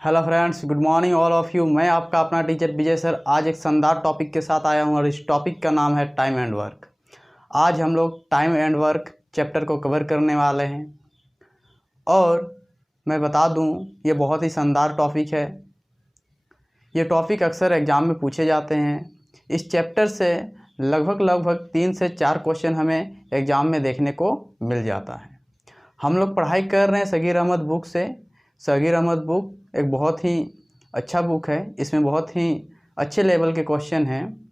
Hello friends, good morning all of you. मैं आपका अपना टीचर विजय सर आज एक शानदार टॉपिक के साथ आया हूं और इस टॉपिक का नाम है टाइम एंड वर्क। आज हम लोग टाइम एंड वर्क चैप्टर को कवर करने वाले हैं और मैं बता दूं ये बहुत ही शानदार टॉपिक है। ये टॉपिक अक्सर एग्ज़ाम में पूछे जाते हैं। इस चैप्टर से लगभग 3 से 4 क्वेश्चन हमें एग्ज़ाम में देखने को मिल जाता है। हम लोग पढ़ाई कर रहे हैं सगीर अहमद बुक से। सगीर अहमद बुक एक बहुत ही अच्छा बुक है। इसमें बहुत ही अच्छे लेवल के क्वेश्चन हैं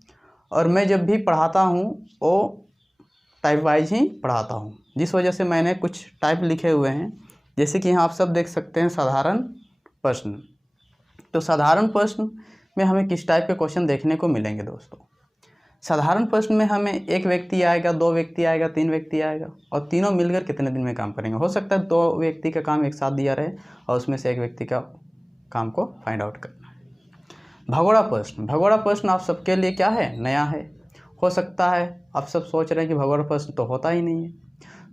और मैं जब भी पढ़ाता हूँ वो टाइप वाइज ही पढ़ाता हूँ, जिस वजह से मैंने कुछ टाइप लिखे हुए हैं। जैसे कि यहाँ आप सब देख सकते हैं साधारण प्रश्न। तो साधारण प्रश्न में हमें किस टाइप के क्वेश्चन देखने को मिलेंगे दोस्तों? साधारण प्रश्न में हमें एक व्यक्ति आएगा, 2 व्यक्ति आएगा, 3 व्यक्ति आएगा और तीनों मिलकर कितने दिन में काम करेंगे। हो सकता है 2 व्यक्ति का काम एक साथ दिया रहे और उसमें से एक व्यक्ति का काम को फाइंड आउट करना है। भगोड़ा प्रश्न आप सबके लिए क्या है? नया है। हो सकता है आप सब सोच रहे हैं कि भगोड़ा प्रश्न तो होता ही नहीं है।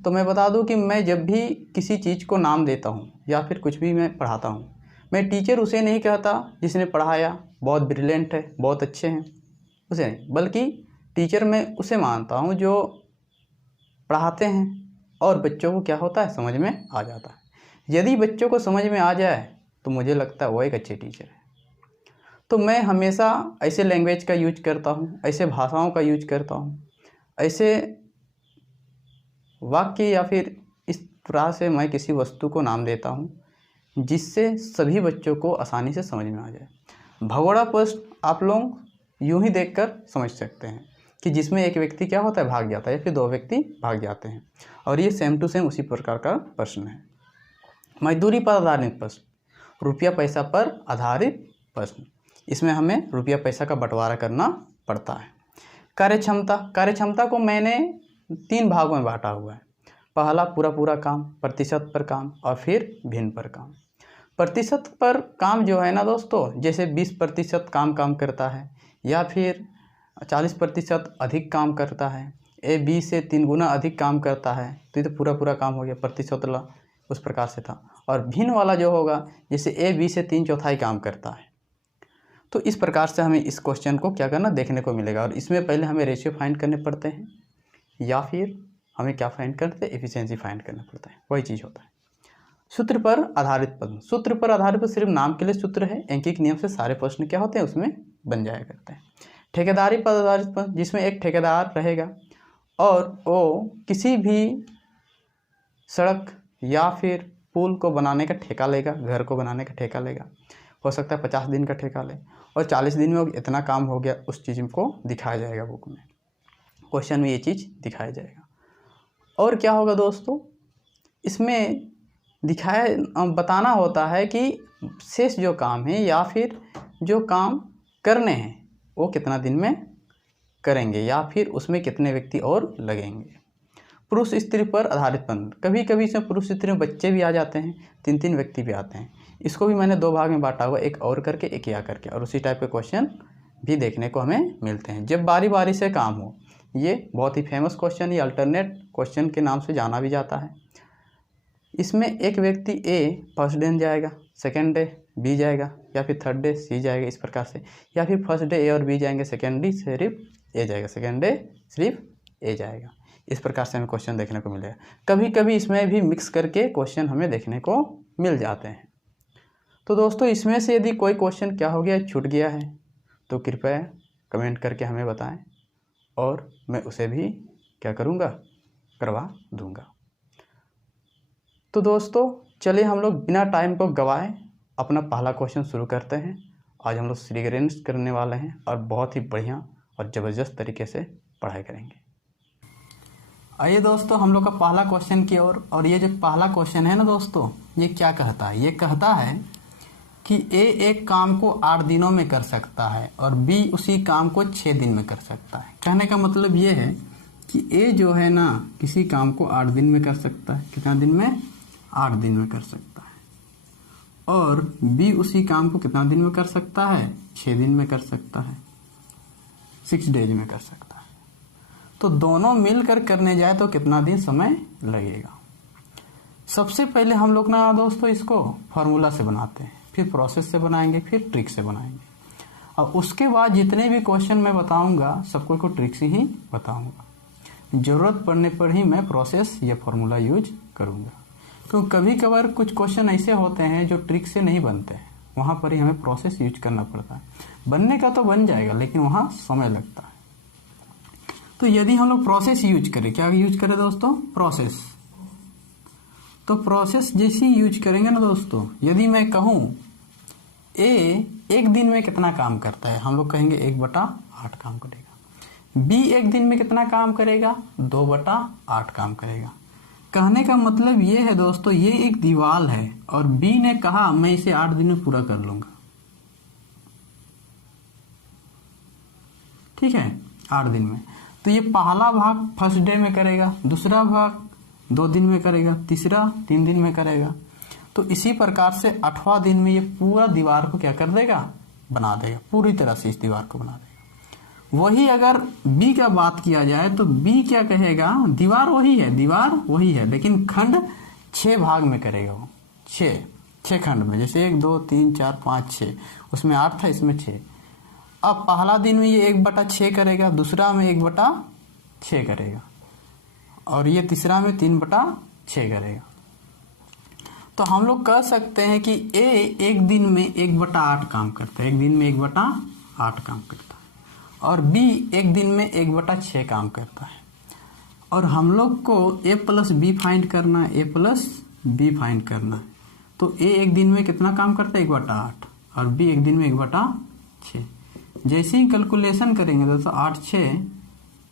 तो मैं बता दूं कि मैं जब भी किसी चीज़ को नाम देता हूं या फिर कुछ भी मैं पढ़ाता हूं, मैं टीचर उसे नहीं कहता जिसने पढ़ाया बहुत ब्रिलियंट है, बहुत अच्छे हैं, उसे नहीं, बल्कि टीचर मैं उसे मानता हूँ जो पढ़ाते हैं और बच्चों को क्या होता है, समझ में आ जाता है। यदि बच्चों को समझ में आ जाए तो मुझे लगता है वो एक अच्छे टीचर है। तो मैं हमेशा ऐसे लैंग्वेज का यूज करता हूँ, ऐसे भाषाओं का यूज करता हूँ, ऐसे वाक्य या फिर इस तरह से मैं किसी वस्तु को नाम देता हूँ जिससे सभी बच्चों को आसानी से समझ में आ जाए। भगोड़ा प्रश्न आप लोग यूं ही देखकर समझ सकते हैं कि जिसमें एक व्यक्ति क्या होता है, भाग जाता है या फिर 2 व्यक्ति भाग जाते हैं, और ये सेम टू सेम उसी प्रकार का प्रश्न है। मजदूरी पर आधारित प्रश्न, रुपया पैसा पर आधारित प्रश्न, इसमें हमें रुपया पैसा का बंटवारा करना पड़ता है। कार्यक्षमता को मैंने 3 भागों में बांटा हुआ है। पहला पूरा काम, प्रतिशत पर काम और फिर भिन्न पर काम। प्रतिशत पर काम जो है ना दोस्तों, जैसे 20% काम करता है या फिर 40% अधिक काम करता है, ए बी से 3 गुना अधिक काम करता है, तो ये तो पूरा काम हो गया, प्रतिशत वाला उस प्रकार से था। और भिन्न वाला जो होगा, जैसे ए बी से 3/4 काम करता है। तो इस प्रकार से हमें इस क्वेश्चन को क्या करना, देखने को मिलेगा। और इसमें पहले हमें रेशियो फाइंड करने पड़ते हैं या फिर हमें क्या फाइंड करते हैं, एफिशिएंसी फाइंड करना पड़ता है, वही चीज़ होता है। सूत्र पर आधारित प्रश्न, सूत्र पर आधारित प्रश्न सिर्फ नाम के लिए सूत्र है, अंकित नियम से सारे प्रश्न क्या होते हैं उसमें बन जाया करते हैं। ठेकेदारी पर आधारित प्रश्न, जिसमें एक ठेकेदार रहेगा और वो किसी भी सड़क या फिर पुल को बनाने का ठेका लेगा, घर को बनाने का ठेका लेगा। हो सकता है 50 दिन का ठेका ले और 40 दिन में इतना काम हो गया, उस चीज़ को दिखाया जाएगा बुक में, क्वेश्चन में ये चीज़ दिखाया जाएगा। और क्या होगा दोस्तों, इसमें बताना होता है कि शेष जो काम है या फिर जो काम करने हैं वो कितना दिन में करेंगे या फिर उसमें कितने व्यक्ति और लगेंगे। पुरुष स्त्री पर आधारित प्रश्न, कभी कभी इसमें पुरुष स्त्री में बच्चे भी आ जाते हैं, 3 व्यक्ति भी आते हैं। इसको भी मैंने 2 भाग में बांटा हुआ, एक और करके एक या करके, और उसी टाइप के क्वेश्चन भी देखने को हमें मिलते हैं। जब बारी बारी से काम हो, ये बहुत ही फेमस क्वेश्चन, ये अल्टरनेट क्वेश्चन के नाम से जाना भी जाता है। इसमें एक व्यक्ति ए फर्स्ट डे जाएगा, सेकेंड डे बी जाएगा या फिर थर्ड डे सी जाएगा, इस प्रकार से, या फिर फर्स्ट डे ए और बी जाएंगे, सेकेंड डे सिर्फ ए जाएगा, सेकेंड डे सिर्फ ए जाएगा। इस प्रकार से हमें क्वेश्चन देखने को मिलेगा। कभी कभी इसमें भी मिक्स करके क्वेश्चन हमें देखने को मिल जाते हैं। तो दोस्तों इसमें से यदि कोई क्वेश्चन क्या हो गया, छूट गया है, तो कृपया कमेंट करके हमें बताएं और मैं उसे भी क्या करूँगा, करवा दूँगा। तो दोस्तों चलिए हम लोग बिना टाइम को गवाए अपना पहला क्वेश्चन शुरू करते हैं। आज हम लोग श्रीगणेश करने वाले हैं और बहुत ही बढ़िया और ज़बरदस्त तरीके से पढ़ाई करेंगे। आइए दोस्तों हम लोग का पहला क्वेश्चन की ओर। और ये जो पहला क्वेश्चन है ना दोस्तों, ये क्या कहता है, ये कहता है कि ए एक काम को 8 दिनों में कर सकता है और बी उसी काम को 6 दिन में कर सकता है। कहने का मतलब ये है कि ए जो है ना किसी काम को 8 दिन में कर सकता है, कितना दिन में, 8 दिन में कर सकता है, और बी उसी काम को कितना दिन में कर सकता है, 6 दिन में कर सकता है, 6 डेज में कर सकता है। तो दोनों मिलकर करने जाए तो कितना दिन समय लगेगा। सबसे पहले हम लोग ना दोस्तों इसको फार्मूला से बनाते हैं। फिर प्रोसेस से बनाएंगे, फिर ट्रिक से बनाएंगे। और उसके बाद जितने भी क्वेश्चन मैं बताऊंगा सबको को ट्रिक से ही बताऊंगा। ज़रूरत पड़ने पर ही मैं प्रोसेस या फॉर्मूला यूज करूंगा, क्योंकि कभी कभार कुछ क्वेश्चन ऐसे होते हैं जो ट्रिक से नहीं बनते हैं, वहाँ पर ही हमें प्रोसेस यूज करना पड़ता है। बनने का तो बन जाएगा लेकिन वहाँ समय लगता है। तो यदि हम लोग प्रोसेस यूज करें, क्या यूज करें दोस्तों? प्रोसेस। तो प्रोसेस जैसी यूज करेंगे ना दोस्तों, यदि मैं कहूँ ए एक दिन में कितना काम करता है, हम लोग कहेंगे 1/8 काम करेगा। बी एक दिन में कितना काम करेगा? 2/8 काम करेगा। कहने का मतलब ये है दोस्तों, ये एक दीवार है और बी ने कहा मैं इसे 8 दिन में पूरा कर लूंगा, ठीक है, 8 दिन में। तो ये पहला भाग फर्स्ट डे में करेगा, दूसरा भाग 2 दिन में करेगा, तीसरा 3 दिन में करेगा। तो इसी प्रकार से 8वां दिन में ये पूरा दीवार को क्या कर देगा? बना देगा, पूरी तरह से इस दीवार को बना देगा। वही अगर बी का बात किया जाए तो बी क्या कहेगा? दीवार वही है लेकिन खंड 6 भाग में करेगा वो, 6 खंड में, जैसे 1 2 3 4 5 6, उसमें 8 था, इसमें 6। अब पहला दिन में ये 1/6 करेगा, दूसरा में 1/6 करेगा, और ये तीसरा में 3/6 करेगा। तो हम लोग कह सकते हैं कि ए एक दिन में 1/8 काम करता है, एक दिन में 1/8 काम करता है, और बी एक दिन में 1/6 काम करता है। और हम लोग को ए प्लस बी फाइंड करना है, तो ए एक दिन में कितना काम करता है? 1/8, और बी एक दिन में 1/6। जैसे ही कैलकुलेशन करेंगे दोस्तों, 8 6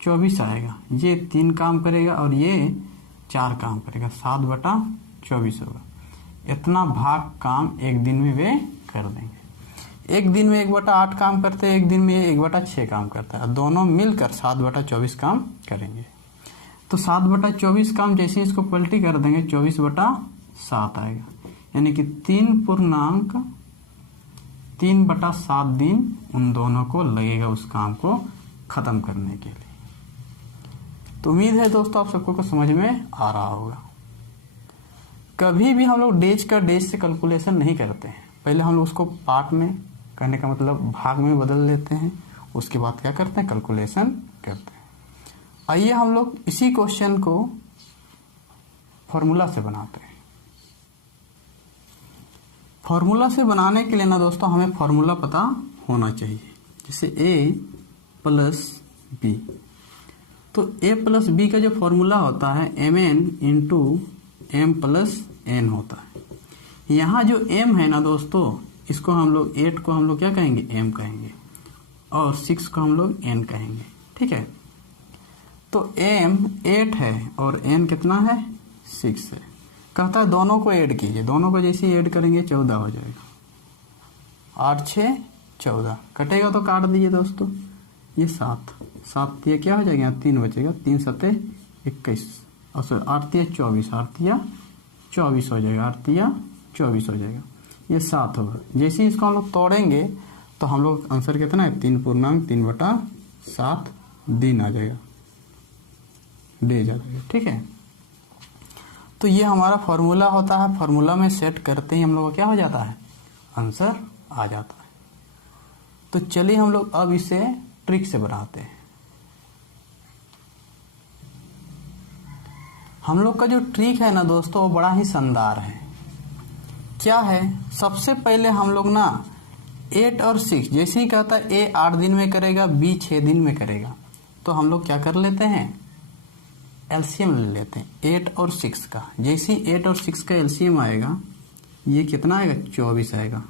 24 आएगा, ये 3 काम करेगा और ये 4 काम करेगा, 7/24 होगा। इतना भाग काम एक दिन में वे कर देंगे। एक दिन में 1/8 काम करते हैं, एक दिन में 1/6 काम करता है, दोनों मिलकर 7/24 काम करेंगे। तो 7/24 काम जैसे इसको पलटी कर देंगे 24/7 आएगा, यानी कि 3/7 दिन उन दोनों को लगेगा उस काम को खत्म करने के लिए। तो उम्मीद है दोस्तों आप सबको को समझ में आ रहा होगा। कभी भी हम लोग डेज से कैलकुलेशन नहीं करते हैं, पहले हम लोग उसको पार्ट में, कहने का मतलब भाग में बदल लेते हैं, उसके बाद क्या करते हैं? कैलकुलेशन करते हैं। आइए हम लोग इसी क्वेश्चन को फॉर्मूला से बनाते हैं। फॉर्मूला से बनाने के लिए ना दोस्तों हमें फॉर्मूला पता होना चाहिए, जैसे a प्लस बी। तो a प्लस बी का जो फॉर्मूला होता है mn into m plus n होता है। यहाँ जो m है ना दोस्तों, इसको हम लोग 8 को हम लोग क्या कहेंगे? m कहेंगे, और 6 को हम लोग n कहेंगे, ठीक है। तो m 8 है और n कितना है? 6 है। कहता है दोनों को ऐड कीजिए, दोनों को जैसे ही ऐड करेंगे 14 हो जाएगा। 8 6 14 कटेगा तो काट दीजिए दोस्तों, ये 7 ये क्या हो जाएगा? यहाँ 3 बचेगा, 3 7 21, और 8 24, 8 24 हो जाएगा, 8 24 हो जाएगा, ये 7 होगा। जैसे ही इसको हम लोग तोड़ेंगे तो हम लोग आंसर कितना है? 3/3/7 दिन आ जाएगा, डेज आ जाएगा, ठीक है। तो ये हमारा फॉर्मूला होता है, फॉर्मूला में सेट करते ही हम लोग का क्या हो जाता है? आंसर आ जाता है। तो चलिए हम लोग अब इसे ट्रिक से बनाते हैं। हम लोग का जो ट्रिक है ना दोस्तों वो बड़ा ही शानदार है। क्या है? सबसे पहले हम लोग ना 8 और 6, जैसे ही कहता है ए 8 दिन में करेगा, बी 6 दिन में करेगा, तो हम लोग क्या कर लेते हैं? एलसीएम ले लेते हैं 8 और 6 का। जैसे ही 8 और 6 का एलसीएम आएगा, ये कितना आएगा? 24 आएगा।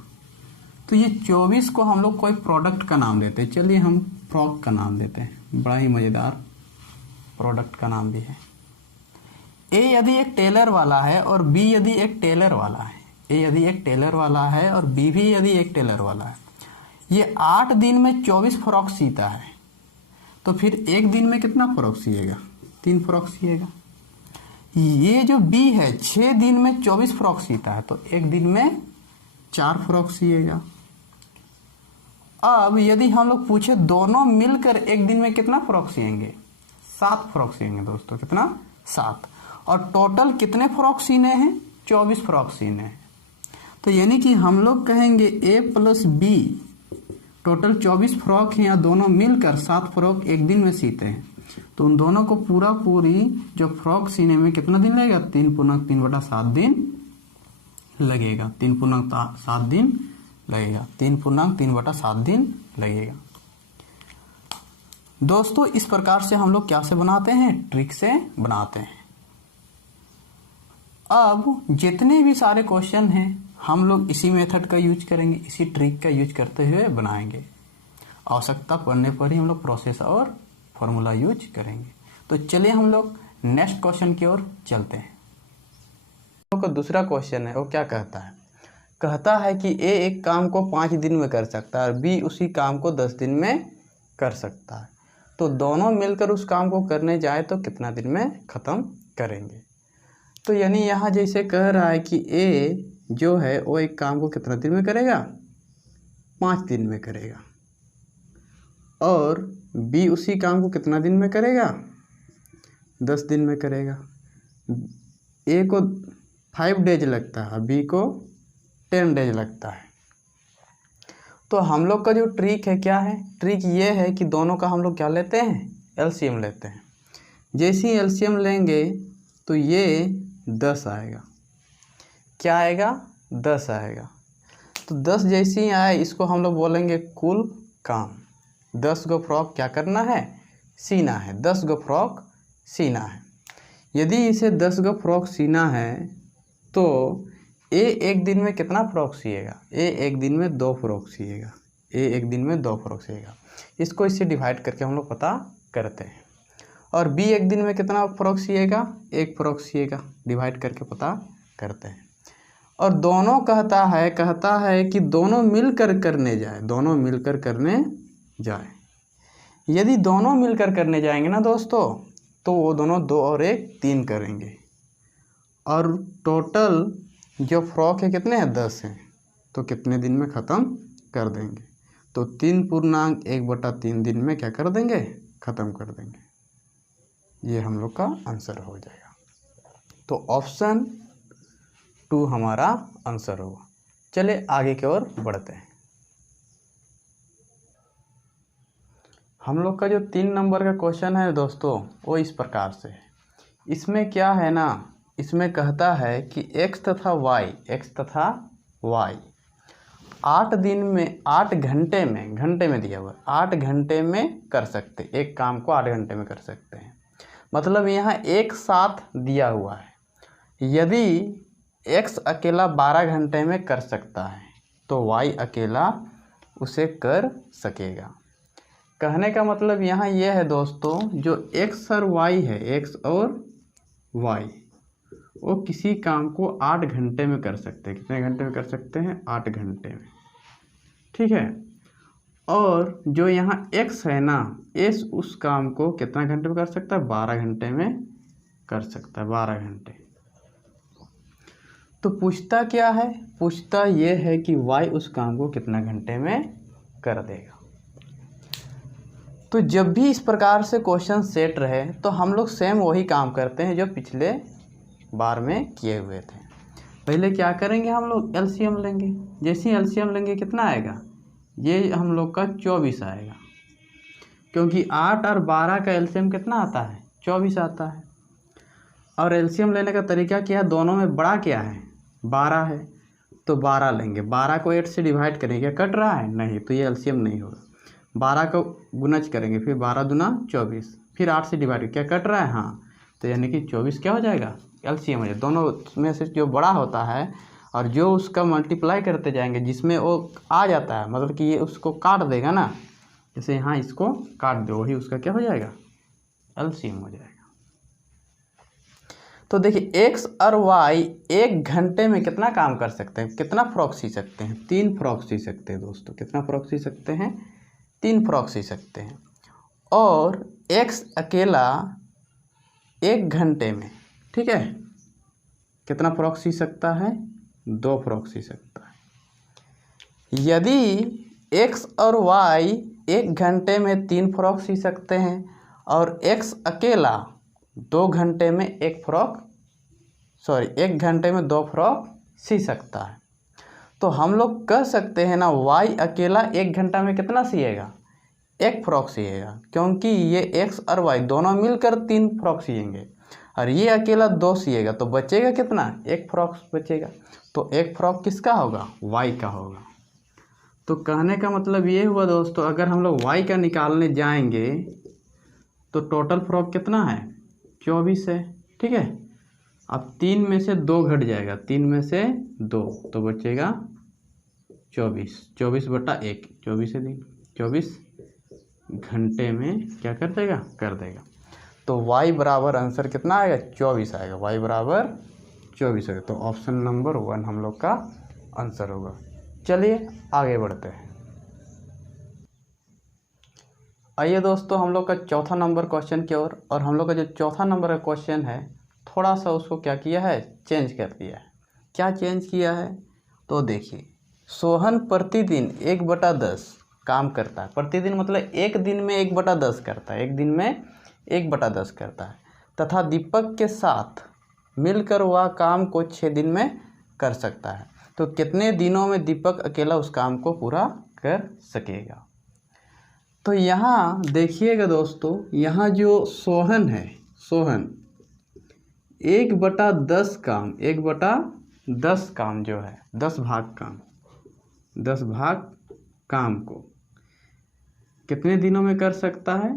तो ये 24 को हम लोग कोई प्रोडक्ट का नाम देते हैं। चलिए हम फ्रॉक का नाम देते हैं, बड़ा ही मज़ेदार प्रोडक्ट का नाम भी है। ए यदि एक टेलर वाला है और बी यदि एक टेलर वाला है, ए यदि एक टेलर वाला है और बी भी यदि एक टेलर वाला है, ये 8 दिन में 24 फ्रॉक सीता है, तो फिर एक दिन में कितना फ्रॉक सिएगा? 3 फ्रॉक सिएगा। ये जो बी है 6 दिन में 24 फ्रॉक सीता है, तो एक दिन में 4 फ्रॉक सिएगा। अब यदि हम लोग पूछे दोनों मिलकर एक दिन में कितना फ्रॉक सिएंगे? 7 फ्रॉक सिएंगे दोस्तों, कितना? 7। और टोटल कितने फ्रॉक सीने हैं? 24 फ्रॉक सीने हैं। तो यानी कि हम लोग कहेंगे A + B टोटल 24 फ्रॉक हैं या दोनों मिलकर 7 फ्रॉक एक दिन में सीते हैं, तो उन दोनों को पूरी जो फ्रॉक सीने में कितना दिन लगेगा? 3.3/7 दिन लगेगा। 3.7 दिन लगेगा। 3.3/7 दिन लगेगा। दोस्तों इस प्रकार से हम लोग क्या से बनाते हैं? ट्रिक से बनाते हैं। अब जितने भी सारे क्वेश्चन हैं हम लोग इसी मेथड का यूज करेंगे, इसी ट्रिक का यूज करते हुए बनाएंगे। आवश्यकता पड़ने पर ही हम लोग प्रोसेस और फॉर्मूला यूज करेंगे। तो चलिए हम लोग नेक्स्ट क्वेश्चन की ओर चलते हैं। हम लोग का दूसरा क्वेश्चन है, वो क्या कहता है? कहता है कि A एक काम को 5 दिन में कर सकता है और B उसी काम को 10 दिन में कर सकता है, तो दोनों मिलकर उस काम को करने जाए तो कितना दिन में ख़त्म करेंगे? तो यानी यहाँ जैसे कह रहा है कि A जो है वो एक काम को कितना दिन में करेगा? 5 दिन में करेगा, और B उसी काम को कितना दिन में करेगा? 10 दिन में करेगा। A को 5 डेज लगता है, B को 10 डेज लगता है। तो हम लोग का जो ट्रिक है क्या है? ट्रिक ये है कि दोनों का हम लोग क्या लेते हैं? एलसीएम लेते हैं। जैसे ही एलसीएम लेंगे तो ये 10 आएगा। क्या आएगा? 10 आएगा। तो 10 जैसे ही आए इसको हम लोग बोलेंगे कुल काम। 10 गो फ्रॉक क्या करना है? सीना है। 10 गो फ्रॉक सीना है। यदि इसे 10 गो फ्रॉक सीना है तो A एक दिन में कितना फ्रॉक सिएगा? A एक दिन में 2 फ्रॉक सिएगा। A एक दिन में 2 फ्रॉक सिएगा। इसको इससे डिवाइड करके हम लोग पता करते हैं। और B एक दिन में कितना फ्रॉक सिएगा? 1 फ्रॉक सिएगा। डिवाइड करके पता करते हैं। और दोनों कहता है कि दोनों मिलकर करने जाए, दोनों मिलकर करने जाए। यदि दोनों मिलकर करने जाएंगे ना दोस्तों, तो वो दोनों 2 और 1 3 करेंगे, और टोटल जो फ्रॉक है कितने हैं? 10 हैं। तो कितने दिन में ख़त्म कर देंगे? तो 3.1/3 दिन में क्या कर देंगे? ख़त्म कर देंगे। ये हम लोग का आंसर हो जाएगा। तो ऑप्शन 2 हमारा आंसर होगा। चलिए आगे की ओर बढ़ते हैं। हम लोग का जो 3 नंबर का क्वेश्चन है दोस्तों, वो इस प्रकार से है। इसमें क्या है ना, इसमें कहता है कि x तथा y 8 दिन में 8 घंटे में दिया हुआ 8 घंटे में कर सकते, एक काम को 8 घंटे में कर सकते हैं। मतलब यहाँ एक साथ दिया हुआ है। यदि x अकेला 12 घंटे में कर सकता है तो y अकेला उसे कर सकेगा। कहने का मतलब यहाँ यह है दोस्तों, जो x और y है, x और y वो किसी काम को 8 घंटे में कर सकते हैं। कितने घंटे में कर सकते हैं? 8 घंटे में। ठीक है। और जो यहाँ x है ना, s उस काम को कितना घंटे में कर सकता है? 12 घंटे में कर सकता है। 12 घंटे। तो पूछता क्या है? पूछता ये है कि y उस काम को कितना घंटे में कर देगा। तो जब भी इस प्रकार से क्वेश्चन सेट रहे तो हम लोग सेम वही काम करते हैं जो पिछले बार में किए हुए थे। पहले क्या करेंगे? हम लोग एलसीएम लेंगे। जैसे ही एलसीएम लेंगे कितना आएगा? ये हम लोग का 24 आएगा, क्योंकि 8 और 12 का एलसीएम कितना आता है? 24 आता है। और एलसीएम लेने का तरीका क्या है? दोनों में बड़ा क्या है? 12 है, तो 12 लेंगे। 12 को 8 से डिवाइड करेंगे, क्या कट रहा है? नहीं, तो ये एलसीएम नहीं होगा। 12 को गुणज करेंगे, फिर 12 दूना 24, फिर 8 से डिवाइड, क्या कट रहा है? हाँ, तो यानी कि 24 क्या हो जाएगा? एलसीएम हो जाएगा। दोनों में से जो बड़ा होता है और जो उसका मल्टीप्लाई करते जाएंगे, जिसमें वो आ जाता है, मतलब कि ये उसको काट देगा ना, जैसे यहाँ इसको काट दो, वही उसका क्या हो जाएगा? एलसीएम हो जाएगा। तो देखिए x और y 1 घंटे में कितना काम कर सकते हैं? कितना फ्रॉक सी सकते हैं? 3 फ्रॉक सी सकते हैं दोस्तों। कितना फ्रॉक सी सकते हैं? 3 फ्रॉक सी सकते हैं। और x अकेला 1 घंटे में, ठीक है, कितना फ्रॉक सी सकता है? 2 फ्रॉक सी सकता है। यदि x और y 1 घंटे में 3 फ्रॉक सी सकते हैं और x अकेला 2 घंटे में 1 घंटे में 2 फ्रॉक सी सकता है, तो हम लोग कह सकते हैं ना y अकेला 1 घंटा में कितना सिएगा, 1 फ्रॉक सिएगा, क्योंकि ये x और y दोनों मिलकर 3 फ्रॉक सिएंगे और ये अकेला 2 सिएगा, तो बचेगा कितना, 1 फ्रॉक बचेगा। तो 1 फ्रॉक किसका होगा, y का होगा। तो कहने का मतलब ये हुआ दोस्तों, अगर हम लोग y का निकालने जाएंगे तो टोटल फ्रॉक कितना है, 24 है, ठीक है। अब 3 में से 2 घट जाएगा, 3 में से 2 तो बचेगा 24, 24/1, 24 दिन 24 घंटे में क्या कर देगा, कर देगा। तो y बराबर आंसर कितना आएगा, 24 आएगा, y बराबर 24 आएगा। तो ऑप्शन नंबर 1 हम लोग का आंसर होगा। चलिए आगे बढ़ते हैं। आइए दोस्तों हम लोग का चौथा नंबर क्वेश्चन की ओर, और हम लोग का जो चौथा नंबर का क्वेश्चन है थोड़ा सा उसको क्या किया है, चेंज कर दिया है। क्या चेंज किया है, तो देखिए, सोहन प्रतिदिन 1/10 काम करता है। प्रतिदिन मतलब एक दिन में 1/10 करता है, एक दिन में 1/10 करता है, तथा दीपक के साथ मिलकर वह काम को 6 दिन में कर सकता है। तो कितने दिनों में दीपक अकेला उस काम को पूरा कर सकेगा। तो यहाँ देखिएगा दोस्तों, यहाँ जो सोहन है, सोहन 1/10 काम, 1/10 काम जो है, 10 भाग काम, 10 भाग काम को कितने दिनों में कर सकता है,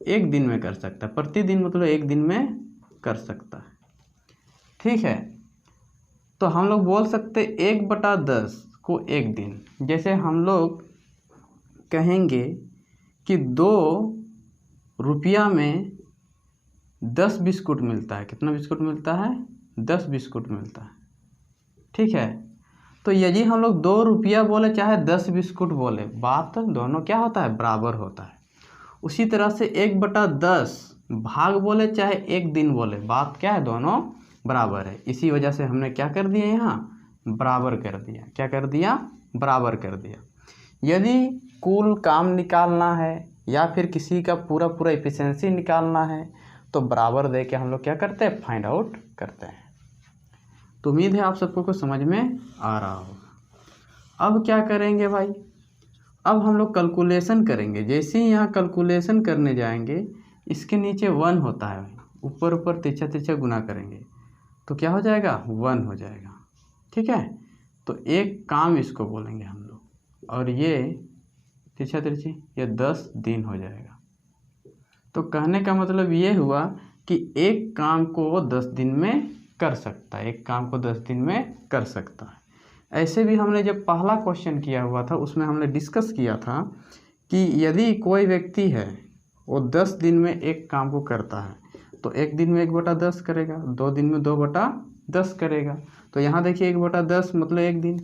1 दिन में कर सकता है। प्रतिदिन मतलब 1 दिन में कर सकता है, ठीक है। तो हम लोग बोल सकते 1/10 को 1 दिन, जैसे हम लोग कहेंगे कि 2 रुपया में 10 बिस्कुट मिलता है। कितना बिस्कुट मिलता है, 10 बिस्कुट मिलता है, ठीक है। तो यदि हम लोग 2 रुपया बोले चाहे 10 बिस्कुट बोले, बात दोनों क्या होता है, बराबर होता है। उसी तरह से 1/10 भाग बोले चाहे 1 दिन बोले, बात क्या है, दोनों बराबर है। इसी वजह से हमने क्या कर दिया, यहाँ बराबर कर दिया। क्या कर दिया, बराबर कर दिया। यदि कुल काम निकालना है या फिर किसी का पूरा पूरा एफिशिएंसी निकालना है तो बराबर दे के हम लोग क्या करते हैं, फाइंड आउट करते हैं। तो उम्मीद है आप सबको कुछ समझ में आ रहा होगा। अब क्या करेंगे भाई, अब हम लोग कैलकुलेशन करेंगे। जैसे ही यहाँ कैलकुलेशन करने जाएंगे, इसके नीचे 1 होता है, ऊपर ऊपर तिरछा तिरछा गुना करेंगे तो क्या हो जाएगा, 1 हो जाएगा, ठीक है। तो एक काम इसको बोलेंगे हम लोग, और ये तिरछा तिरछी ये 10 दिन हो जाएगा। तो कहने का मतलब ये हुआ कि एक काम को वो 10 दिन में कर सकता है, एक काम को 10 दिन में कर सकता है। ऐसे भी हमने जब पहला क्वेश्चन किया हुआ था उसमें हमने डिस्कस किया था कि यदि कोई व्यक्ति है वो 10 दिन में एक काम को करता है तो एक दिन में 1/10 करेगा, 2 दिन में 2/10 करेगा। तो यहाँ देखिए 1/10 मतलब 1 दिन,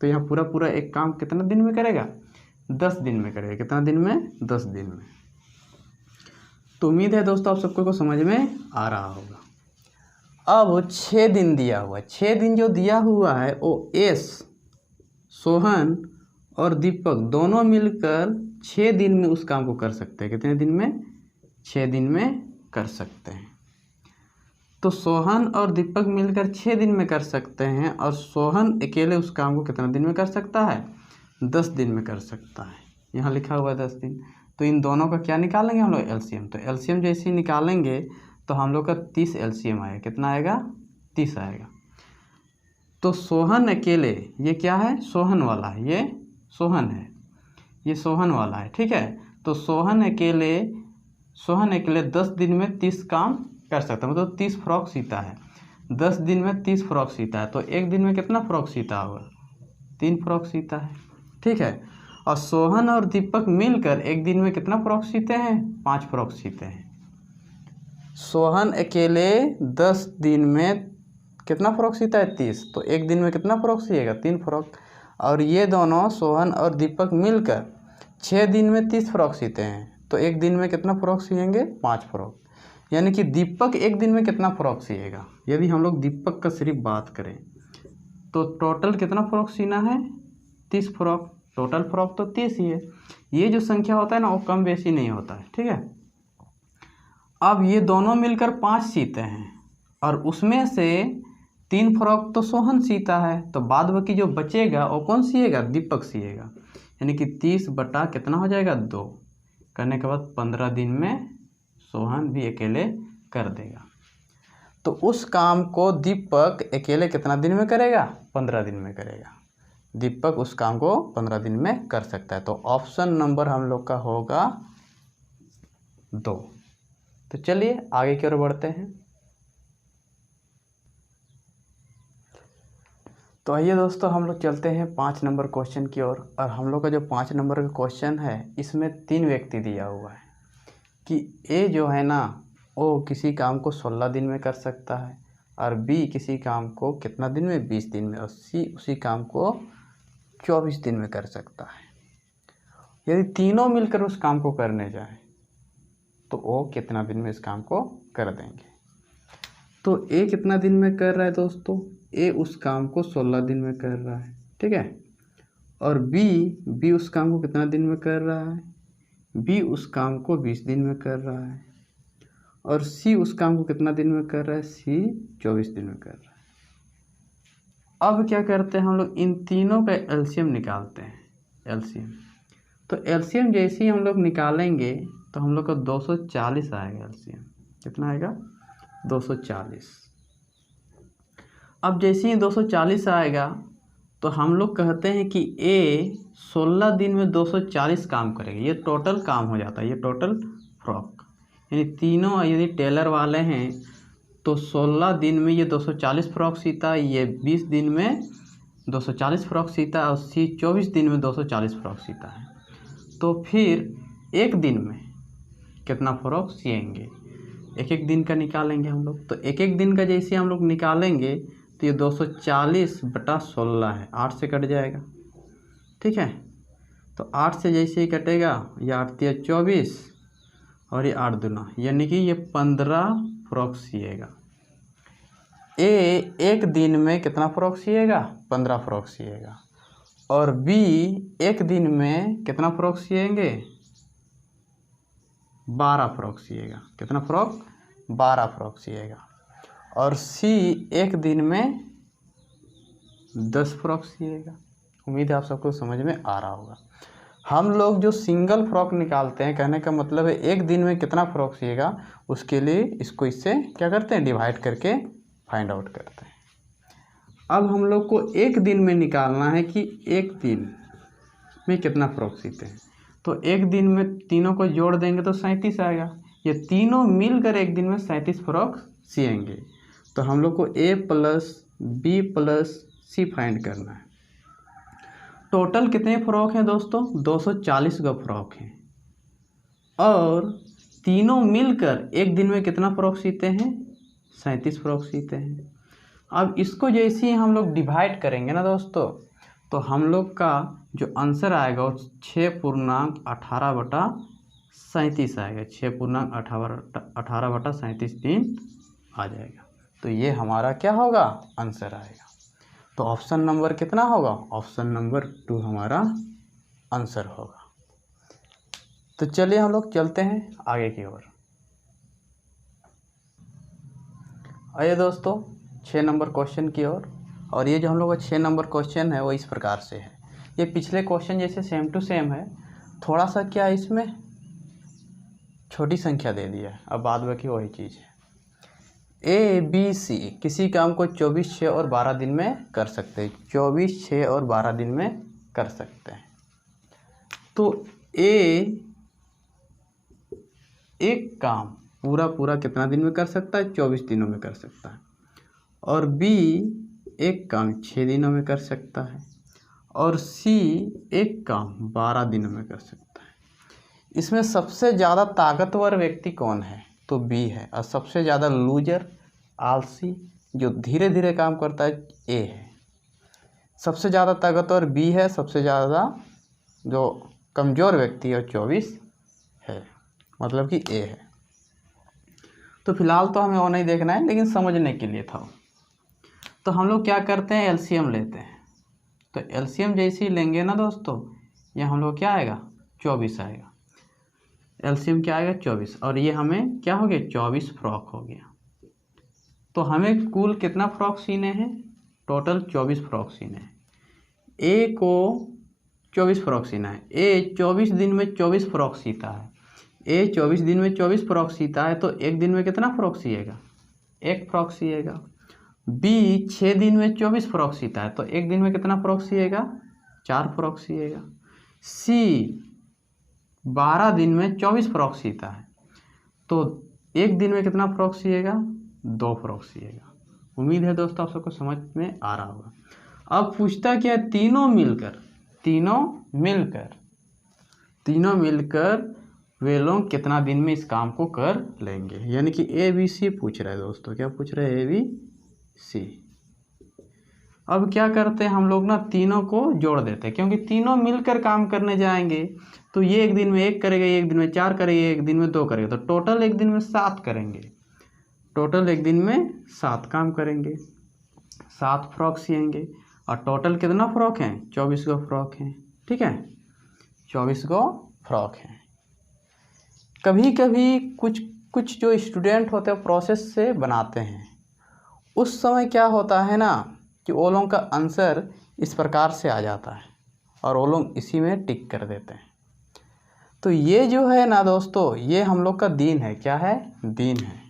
तो यहाँ पूरा पूरा एक काम कितना दिन में करेगा, 10 दिन में करेगा। कितना दिन में, 10 दिन में। तो उम्मीद है दोस्तों आप सबको को समझ में आ रहा होगा। अब 6 दिन दिया हुआ है, 6 दिन जो दिया हुआ है वो एस, सोहन और दीपक दोनों मिलकर 6 दिन में उस काम को कर सकते हैं। कितने दिन में, 6 दिन में कर सकते हैं। तो सोहन और दीपक मिलकर 6 दिन में कर सकते हैं, और सोहन अकेले उस काम को कितना दिन में कर सकता है, 10 दिन में कर सकता है। यहाँ लिखा हुआ है 10 दिन। तो इन दोनों का क्या निकालेंगे हम लोग, एलसीएम। तो एलसीएम जैसे ही निकालेंगे तो हम लोग का 30 एलसीएम आएगा। कितना आएगा, 30 आएगा। तो सोहन अकेले, ये क्या है, सोहन वाला है, ये सोहन है, ये सोहन वाला है, ठीक है। तो सोहन अकेले 10 दिन में 30 काम कर सकता है, मतलब 30 फ्रॉक सीता है। 10 दिन में 30 फ्रॉक सीता है, तो एक दिन में कितना फ्रॉक सीता होगा, 3 फ्रॉक सीता है, ठीक है। और सोहन और दीपक मिलकर एक दिन में कितना फ्रॉक सीते हैं, 5 फ्रॉक सीते हैं। सोहन अकेले 10 दिन में कितना फ्रॉक सीता है, 30, तो एक दिन में कितना फ्रॉक सिएगा, 3 फ्रॉक। और ये दोनों सोहन और दीपक मिलकर 6 दिन में 30 फ्रॉक सीते हैं, तो एक दिन में कितना फ्रॉक सिएंगे, 5 फ्रॉक। यानी कि दीपक एक दिन में कितना फ्रॉक सिएगा। यदि हम लोग दीपक का सिर्फ बात करें तो टोटल कितना फ्रॉक सीना है, 30 फ्रॉक। टोटल फ्रॉक तो 30 ही है। ये जो संख्या होता है ना वो कम बेसी नहीं होता है, ठीक है। अब ये दोनों मिलकर 5 सीते हैं, और उसमें से 3 फ्रॉक तो सोहन सीता है, तो बाद बाकी जो बचेगा वो कौन सिएगा? दीपक सिएगा। यानी कि 30 बटा कितना हो जाएगा? 2 करने के बाद 15 दिन में सोहन भी अकेले कर देगा। तो उस काम को दीपक अकेले कितना दिन में करेगा? 15 दिन में करेगा। दीपक उस काम को 15 दिन में कर सकता है। तो ऑप्शन नंबर हम लोग का होगा 2। तो चलिए आगे की ओर बढ़ते हैं। तो आइए दोस्तों हम लोग चलते हैं 5 नंबर क्वेश्चन की ओर। और हम लोग का जो 5 नंबर का क्वेश्चन है इसमें 3 व्यक्ति दिया हुआ है कि ए जो है ना वो किसी काम को 16 दिन में कर सकता है, और बी किसी काम को कितना दिन में? 20 दिन में, और सी उसी काम को 24 दिन में कर सकता है। यदि तीनों मिलकर उस काम को करने जाए तो वो कितना दिन में इस काम को कर देंगे? तो ए कितना दिन में कर रहा है दोस्तों? ए उस काम को 16 दिन में कर रहा है, ठीक है। और बी उस काम को कितना दिन में कर रहा है? बी उस काम को 20 दिन में कर रहा है। और सी उस काम को कितना दिन में कर रहा है? सी 24 दिन में कर रहा है। अब क्या करते हैं हम लोग? इन तीनों का एलसीएम निकालते हैं। एलसीएम तो एलसीएम जैसे ही हम लोग निकालेंगे तो हम लोग का 240 आएगा। एलसीएम कितना आएगा? 240। अब जैसे ही 240 आएगा तो हम लोग कहते हैं कि ए 16 दिन में 240 काम करेगा। ये टोटल काम हो जाता है, ये टोटल फ्रॉक। यानी तीनों यदि टेलर वाले हैं तो 16 दिन में ये 240 फ्रॉक सीता, ये 20 दिन में 240 फ्रॉक सीता, और सी 24 दिन में 240 फ्रॉक सीता है। तो फिर एक दिन में कितना फ्रॉक सिएंगे? एक एक दिन का निकालेंगे हम लोग। तो एक एक दिन का जैसे हम लोग निकालेंगे तो ये 240 बटा 16 है, 8 से कट जाएगा, ठीक है। तो 8 से जैसे ही कटेगा, ये 8 तिया 24 और ये 8 दूना, यानी कि ये 15 फ्रॉक सिएगा। ए एक दिन में कितना फ्रॉक सिएगा? 15 फ्रॉक सिएगा। और बी एक दिन में कितना फ्रॉक सिएंगे? 12 फ्रॉक सिएगा। कितना फ्रॉक? 12 फ्रॉक सिएगा। और सी एक दिन में 10 फ्रॉक सिएगा। उम्मीद है आप सबको समझ में आ रहा होगा। हम लोग जो सिंगल फ्रॉक निकालते हैं, कहने का मतलब है एक दिन में कितना फ्रॉक सिएगा, उसके लिए इसको इससे क्या करते हैं? डिवाइड करके फाइंड आउट करते हैं। अब हम लोग को एक दिन में निकालना है कि एक दिन में कितना फ्रॉक सीते हैं। तो एक दिन में तीनों को जोड़ देंगे तो 37 आएगा। ये तीनों मिलकर एक दिन में 37 फ्रॉक सिएंगे। तो हम लोग को ए प्लस बी प्लस सी फाइंड करना है। टोटल कितने फ्रॉक हैं दोस्तों? 240 का फ्रॉक हैं। और तीनों मिलकर एक दिन में कितना फ्रॉक सीते हैं? 37 फ्रॉक सीते हैं। अब इसको जैसे ही हम लोग डिवाइड करेंगे ना दोस्तों, तो हम लोग का जो आंसर आएगा वो 6.18 बटा 37 आएगा। 6.18 बटा 37 दिन आ जाएगा। तो ये हमारा क्या होगा? आंसर आएगा। तो ऑप्शन नंबर कितना होगा? ऑप्शन नंबर 2 हमारा आंसर होगा। तो चलिए हम लोग चलते हैं आगे की ओर। आइए दोस्तों 6 नंबर क्वेश्चन की ओर। और ये जो हम लोग का 6 नंबर क्वेश्चन है वो इस प्रकार से है। ये पिछले क्वेश्चन जैसे सेम टू सेम है, थोड़ा सा क्या इसमें छोटी संख्या दे दिया है। अब बाद बाकी वही चीज़ है। ए बी सी किसी काम को 24, 6 और 12 दिन में कर सकते हैं। 24, 6 और 12 दिन में कर सकते हैं। तो ए एक काम पूरा कितना दिन में कर सकता है? 24 दिनों में कर सकता है। और बी एक काम 6 दिनों में कर सकता है। और सी एक काम 12 दिनों में कर सकता है। इसमें सबसे ज़्यादा ताकतवर व्यक्ति कौन है? तो बी है। और सबसे ज़्यादा लूजर, आलसी, जो धीरे धीरे काम करता है, ए है। सबसे ज़्यादा ताकतवर बी है, सबसे ज़्यादा जो कमज़ोर व्यक्ति है 24 है, मतलब कि ए है। तो फिलहाल तो हमें वो नहीं देखना है, लेकिन समझने के लिए था। तो हम लोग क्या करते हैं? एलसीएम लेते हैं। तो एलसीएम जैसे ही लेंगे ना दोस्तों, यहाँ हम लोग क्या आएगा? 24 आएगा। एलसीएम क्या आएगा? 24। और ये हमें क्या हो गया? 24 फ्रॉक हो गया। तो तो हमें कुल कितना फ्रॉक सीने हैं, टोटल 24 फ्रॉक सीने हैं। ए को 24 फ्रॉक सीना है। ए 24 दिन में 24 फ्रॉक सीता है। ए 24 दिन में 24 फ्रॉक सीता है तो एक दिन में कितना फ्रॉक सिएगा, एक फ्रॉक सिएगा। बी 6 दिन में 24 फ्रॉक सीता है तो एक दिन में कितना फ्रॉक सिएगा, 4 फ्रॉक सिएगा। सी 12 दिन में 24 फ्रॉक सीता है तो एक दिन में कितना फ्रॉक सिएगा, 2 फ्रॉक सिएगा। उम्मीद है दोस्तों आप सबको समझ में आ रहा होगा। अब पूछता क्या है, तीनों मिलकर वे लोग कितना दिन में इस काम को कर लेंगे। यानी कि ए बी सी पूछ रहा है दोस्तों, क्या पूछ रहा है, ए बी सी। अब क्या करते हैं हम लोग ना, तीनों को जोड़ देते हैं, क्योंकि तीनों मिलकर काम करने जाएंगे तो ये एक दिन में 1 करेगा, ये एक दिन में 4 करेगा, ये एक दिन में 2 करेगा, तो टोटल एक दिन में 7 करेंगे। टोटल एक दिन में 7 काम करेंगे, 7 फ्रॉक सिएंगे। और टोटल कितना फ्रॉक हैं, 24 गो फ्रॉक हैं। ठीक है, 24 गो फ्रॉक हैं। कभी कभी कुछ जो स्टूडेंट होते हैं प्रोसेस से बनाते हैं, उस समय क्या होता है ना कि वो लोगों का आंसर इस प्रकार से आ जाता है और वो लोग इसी में टिक कर देते हैं। तो ये जो है ना दोस्तों, ये हम लोग का दिन है। क्या है, दिन है।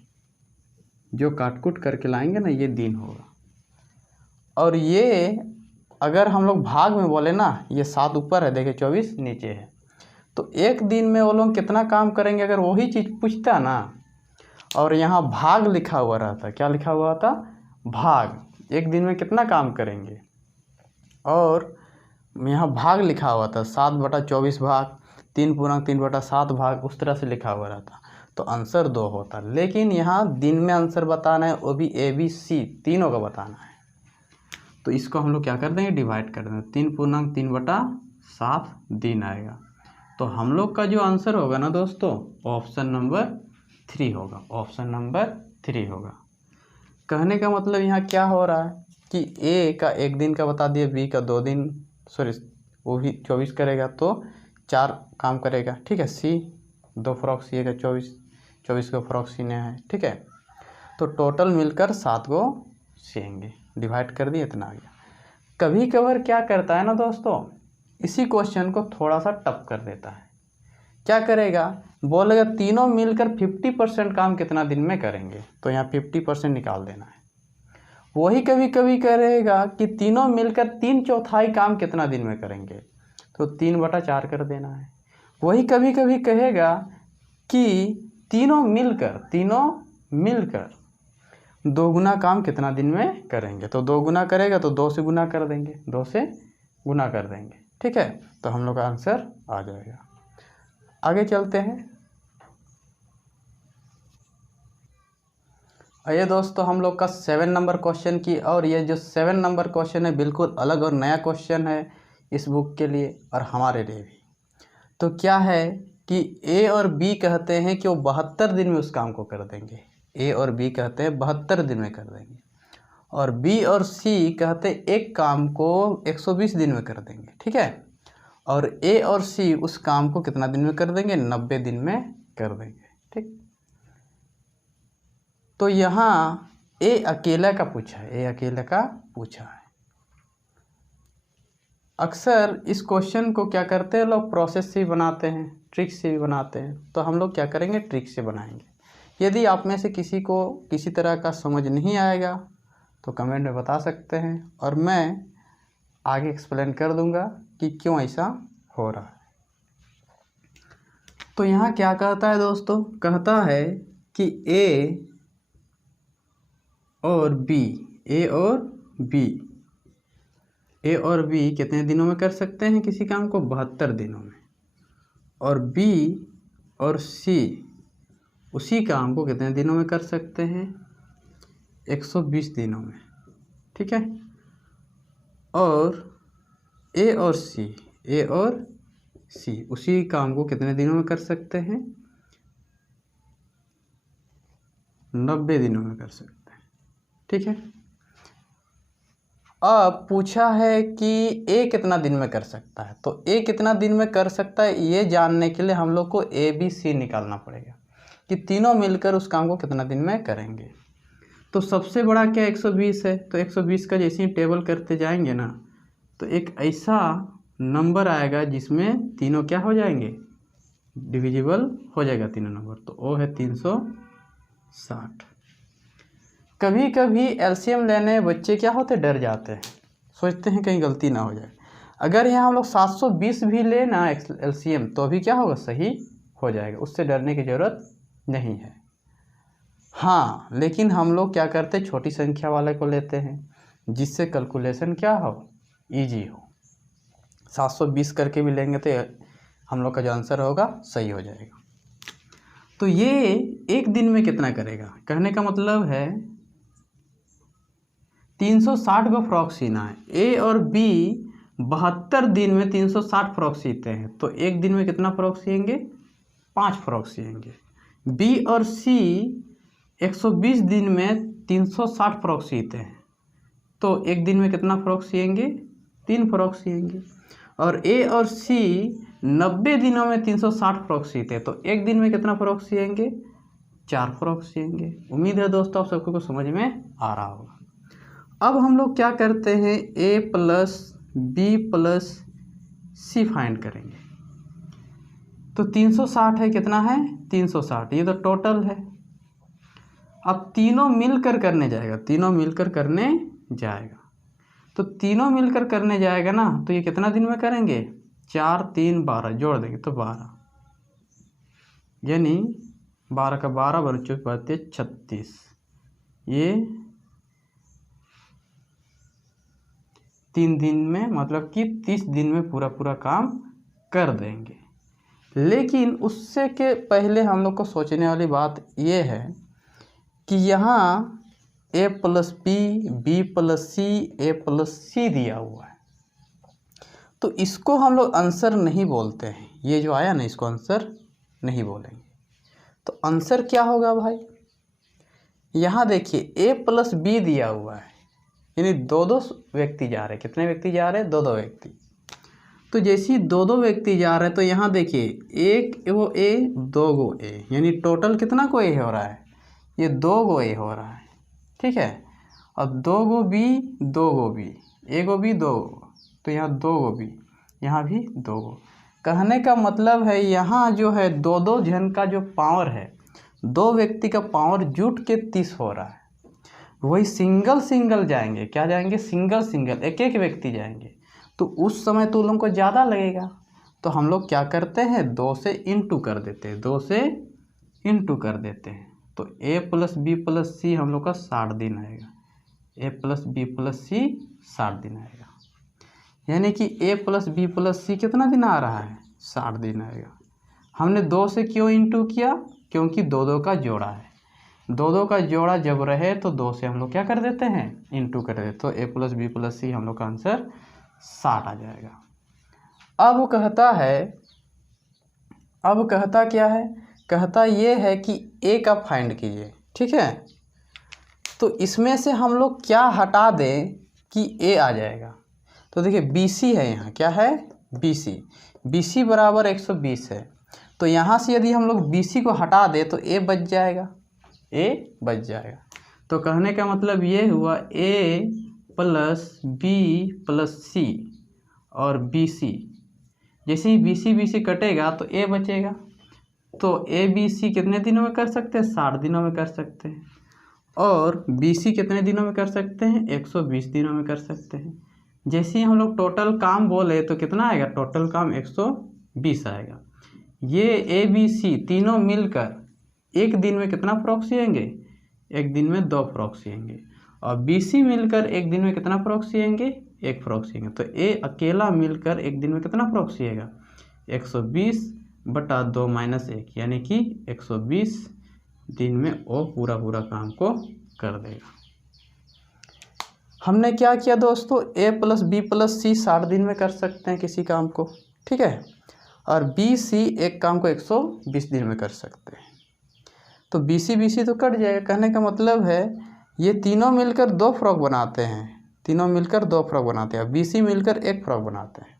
जो काटकुट करके लाएंगे ना, ये दिन होगा। और ये अगर हम लोग भाग में बोले ना, ये 7 ऊपर है, देखिए 24 नीचे है, तो एक दिन में वो लोग कितना काम करेंगे। अगर वही चीज़ पूछता ना और यहाँ भाग लिखा हुआ रहता, क्या लिखा हुआ था, भाग, एक दिन में कितना काम करेंगे, और यहाँ भाग लिखा हुआ था 7/24 भाग, 3×3/7 भाग, उस तरह से लिखा हुआ रहता तो आंसर 2 होता। लेकिन यहाँ दिन में आंसर बताना है, वो भी ए बी सी तीनों का बताना है। तो इसको हम लोग क्या कर देंगे, डिवाइड कर देंगे, 3×3/7 दिन आएगा। तो हम लोग का जो आंसर होगा ना दोस्तों, ऑप्शन नंबर 3 होगा, ऑप्शन नंबर 3 होगा। कहने का मतलब यहाँ क्या हो रहा है कि ए का एक दिन का बता दिया, बी का 2 दिन, सॉरी वो भी 24 करेगा तो 4 काम करेगा। ठीक है, सी 2 फ्रॉक सिएगा, 24 को फ्रॉक सीने हैं। ठीक है, तो टोटल मिलकर 7 को सिएंगे, डिवाइड कर दिए, इतना आ गया। कभी कभार क्या करता है ना दोस्तों, इसी क्वेश्चन को थोड़ा सा टफ कर देता है। क्या करेगा, बोलेगा तीनों मिलकर 50% काम कितना दिन में करेंगे, तो यहाँ 50% निकाल देना है। वही कभी कभी करेगा कि तीनों मिलकर 3/4 काम कितना दिन में करेंगे, तो 3/4 कर देना है। वही कभी कभी कहेगा कि तीनों मिलकर 2 गुना काम कितना दिन में करेंगे, तो 2 गुना करेगा तो 2 से गुना कर देंगे, 2 से गुना कर देंगे। ठीक है, तो हम लोग का आंसर आ जाएगा। आगे चलते हैं। ये दोस्तों हम लोग का 7 नंबर क्वेश्चन की, और ये जो 7 नंबर क्वेश्चन है बिल्कुल अलग और नया क्वेश्चन है इस बुक के लिए और हमारे लिए भी। तो क्या है कि ए और बी कहते हैं कि वो 72 दिन में उस काम को कर देंगे। ए और बी कहते हैं 72 दिन में कर देंगे, और बी और सी कहते हैं एक काम को 120 दिन में कर देंगे। ठीक है, और ए और सी उस काम को कितना दिन में कर देंगे, 90 दिन में कर देंगे। ठीक, तो यहाँ ए अकेला का पूछा है, अक्सर इस क्वेश्चन को क्या करते हैं लोग, प्रोसेस से भी बनाते हैं, ट्रिक से भी बनाते हैं। तो हम लोग क्या करेंगे, ट्रिक से बनाएंगे। यदि आप में से किसी को किसी तरह का समझ नहीं आएगा तो कमेंट में बता सकते हैं, और मैं आगे एक्सप्लेन कर दूंगा कि क्यों ऐसा हो रहा है। तो यहाँ क्या कहता है दोस्तों, कहता है कि ए और बी कितने दिनों में कर सकते हैं किसी काम को, 72 दिनों में, और बी और सी उसी काम को कितने दिनों में कर सकते हैं, 120 दिनों में। ठीक है, और ए और सी उसी काम को कितने दिनों में कर सकते हैं, 90 दिनों में कर सकते हैं। ठीक है, अब पूछा है कि ए कितना दिन में कर सकता है, तो ए कितना दिन में कर सकता है ये जानने के लिए हम लोग को ए बी सी निकालना पड़ेगा कि तीनों मिलकर उस काम को कितना दिन में करेंगे। तो सबसे बड़ा क्या 120 है, तो 120 का जैसे ही टेबल करते जाएंगे ना तो एक ऐसा नंबर आएगा जिसमें तीनों क्या हो जाएंगे, डिविजिबल हो जाएगा तीनों नंबर। तो वो है 360। कभी कभी एलसीएम लेने बच्चे क्या होते, डर जाते हैं, सोचते हैं कहीं गलती ना हो जाए। अगर यहाँ हम लोग 720 भी ले ना एलसीएम तो भी क्या होगा, सही हो जाएगा, उससे डरने की ज़रूरत नहीं है। हाँ, लेकिन हम लोग क्या करते हैं, छोटी संख्या वाले को लेते हैं जिससे कैलकुलेशन क्या हो, इजी हो। 720 करके भी लेंगे तो हम लोग का जो आंसर होगा सही हो जाएगा। तो ये एक दिन में कितना करेगा, कहने का मतलब है 360 को फ्रॉक सीना है। ए और बी 72 दिन में 360 फ्रॉक सीते हैं, तो एक दिन में कितना फ्रॉक सिएंगे, 5 फ्रॉक सिएंगे। बी और सी 120 दिन में 360 फ्रॉक सीते हैं, तो एक दिन में कितना फ्रॉक सिएंगे, 3 फ्रॉक सिएंगे। और ए और सी 90 दिनों में 360 फ्रॉक सीते हैं, तो एक दिन में कितना फ्रॉक सिएंगे, 4 फ्रॉक सिएंगे। उम्मीद है दोस्तों आप सबको समझ में आ रहा होगा। अब हम लोग क्या करते हैं, ए प्लस बी प्लस सी फाइंड करेंगे। तो 360 है, कितना है 360, ये तो टोटल है। अब तीनों मिलकर करने जाएगा, तीनों मिलकर करने जाएगा, तो तीनों मिलकर करने जाएगा ना, तो ये कितना दिन में करेंगे, 4 3 12 जोड़ देंगे तो 12, यानी 12 का 12 बच्चों बढ़ते 36। ये 3 दिन में मतलब कि 30 दिन में पूरा पूरा काम कर देंगे। लेकिन उससे के पहले हम लोग को सोचने वाली बात ये है कि यहाँ ए प्लस बी प्लस सी, ए प्लस सी दिया हुआ है, तो इसको हम लोग आंसर नहीं बोलते हैं। ये जो आया ना, इसको आंसर नहीं बोलेंगे। तो आंसर क्या होगा भाई, यहाँ देखिए ए प्लस बी दिया हुआ है, यानी 2 व्यक्ति जा रहे हैं। कितने व्यक्ति जा रहे हैं, 2 व्यक्ति। तो जैसे ही 2 व्यक्ति जा रहे हैं तो यहाँ देखिए एक वो ए, 2 गो ए, यानी टोटल कितना को ए हो रहा है, ये 2 गो ए हो रहा है, ठीक है। और 2 गो बी, 2 गो बी, ए गो बी 2 गो, तो यहाँ 2 गो बी, यहाँ भी 2 गो। कहने का मतलब है यहाँ जो है 2 जन का जो पावर है, 2 व्यक्ति का पावर जुट के 30 हो रहा है। वही सिंगल सिंगल जाएंगे, क्या जाएंगे, सिंगल सिंगल, एक एक व्यक्ति जाएंगे, तो उस समय तो उन लोगों को ज़्यादा लगेगा। तो हम लोग क्या करते हैं, 2 से इंटू कर देते हैं, 2 से इंटू कर देते हैं। तो ए प्लस बी प्लस सी हम लोग का 60 दिन आएगा, ए प्लस बी प्लस सी 60 दिन आएगा, यानी कि ए प्लस बी प्लस सी कितना दिन आ रहा है, 60 दिन आएगा। हमने 2 से क्यों इंटू किया, क्योंकि 2 का जोड़ा है, 2 का जोड़ा जब रहे तो 2 से हम लोग क्या कर देते हैं, इंटू कर देते। तो ए प्लस बी प्लस सी हम लोग का आंसर 60 आ जाएगा। अब वो कहता है, अब कहता क्या है, कहता ये है कि ए का फाइंड कीजिए, ठीक है। तो इसमें से हम लोग क्या हटा दें कि ए आ जाएगा। तो देखिए बी सी है, यहाँ क्या है, बी सी बराबर 120 है। तो यहाँ से यदि हम लोग बी सी को हटा दें तो ए बच जाएगा, ए बच जाएगा। तो कहने का मतलब ये हुआ ए प्लस बी प्लस सी और बी सी, जैसे ही बी सी कटेगा तो ए बचेगा। तो ए बी सी कितने दिनों में कर सकते हैं, 60 दिनों में कर सकते हैं। और बी सी कितने दिनों में कर सकते हैं, 120 दिनों में कर सकते हैं। जैसे ही हम लोग टोटल काम बोले तो कितना आएगा, टोटल काम 120 आएगा। ये ए बी सी तीनों मिलकर एक दिन में कितना फ्रॉक सिएंगे, एक दिन में 2 फ्रॉक सिएंगे। और बी सी मिलकर एक दिन में कितना फ्रॉक सिएंगे, 1 फ्रॉक सिएंगे। तो ए अकेला मिलकर एक दिन में कितना फ्रॉक सिएगा, 120/2 - 1, यानी कि 120 दिन में वो पूरा काम को कर देगा। हमने क्या किया दोस्तों, ए प्लस बी प्लस सी 60 दिन में कर सकते हैं किसी काम को, ठीक है। और बी सी एक काम को 120 दिन में कर सकते हैं। तो बी सी तो कट जाएगा। कहने का मतलब है ये तीनों मिलकर 2 फ्रॉक बनाते हैं, तीनों मिलकर 2 फ्रॉक बनाते हैं, बी सी मिलकर 1 फ्रॉक बनाते हैं।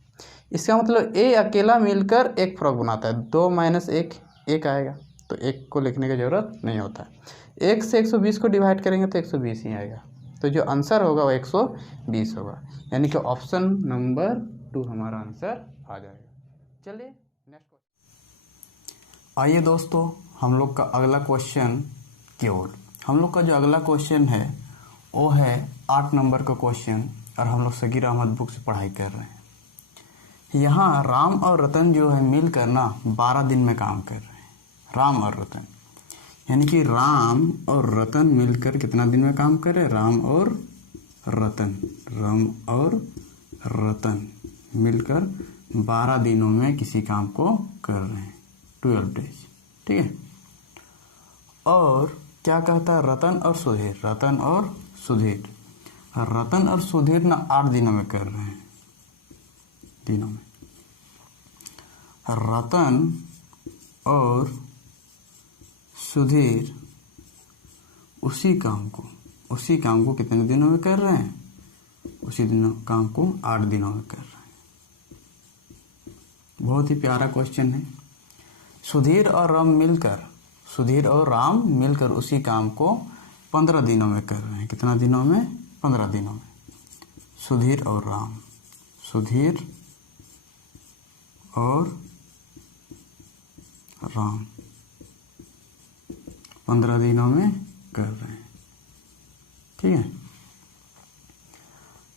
इसका मतलब ए अकेला मिलकर 1 फ्रॉक बनाता है, 2 - 1 1 आएगा, तो 1 को लिखने की ज़रूरत नहीं होता है। 1 से 120 को डिवाइड करेंगे तो 120 ही आएगा। तो जो आंसर होगा वो 120 होगा, यानी कि ऑप्शन नंबर 2 हमारा आंसर आ जाएगा। चलिए नेक्स्ट क्वेश्चन। आइए दोस्तों, हम लोग का अगला क्वेश्चन की ओर। हम लोग का जो अगला क्वेश्चन है वो है 8 नंबर का क्वेश्चन, और हम लोग सगीर अहमद बुक से पढ़ाई कर रहे हैं। यहाँ राम और रतन जो है मिलकर ना 12 दिन में काम कर रहे हैं। राम और रतन, यानी कि राम और रतन मिलकर कितना दिन में काम कर रहे हैं? राम और रतन मिलकर 12 दिनों में किसी काम को कर रहे हैं, 12 डेज। ठीक है। और क्या कहता है? रतन और सुधीर ना 8 दिनों में कर रहे हैं। रतन और सुधीर उसी काम को कितने दिनों में कर रहे हैं? काम को 8 दिनों में कर रहे हैं। बहुत ही प्यारा क्वेश्चन है। सुधीर और राम मिलकर उसी काम को 15 दिनों में कर रहे हैं। कितना दिनों में? 15 दिनों में। सुधीर और राम 15 दिनों में कर रहे हैं। ठीक है।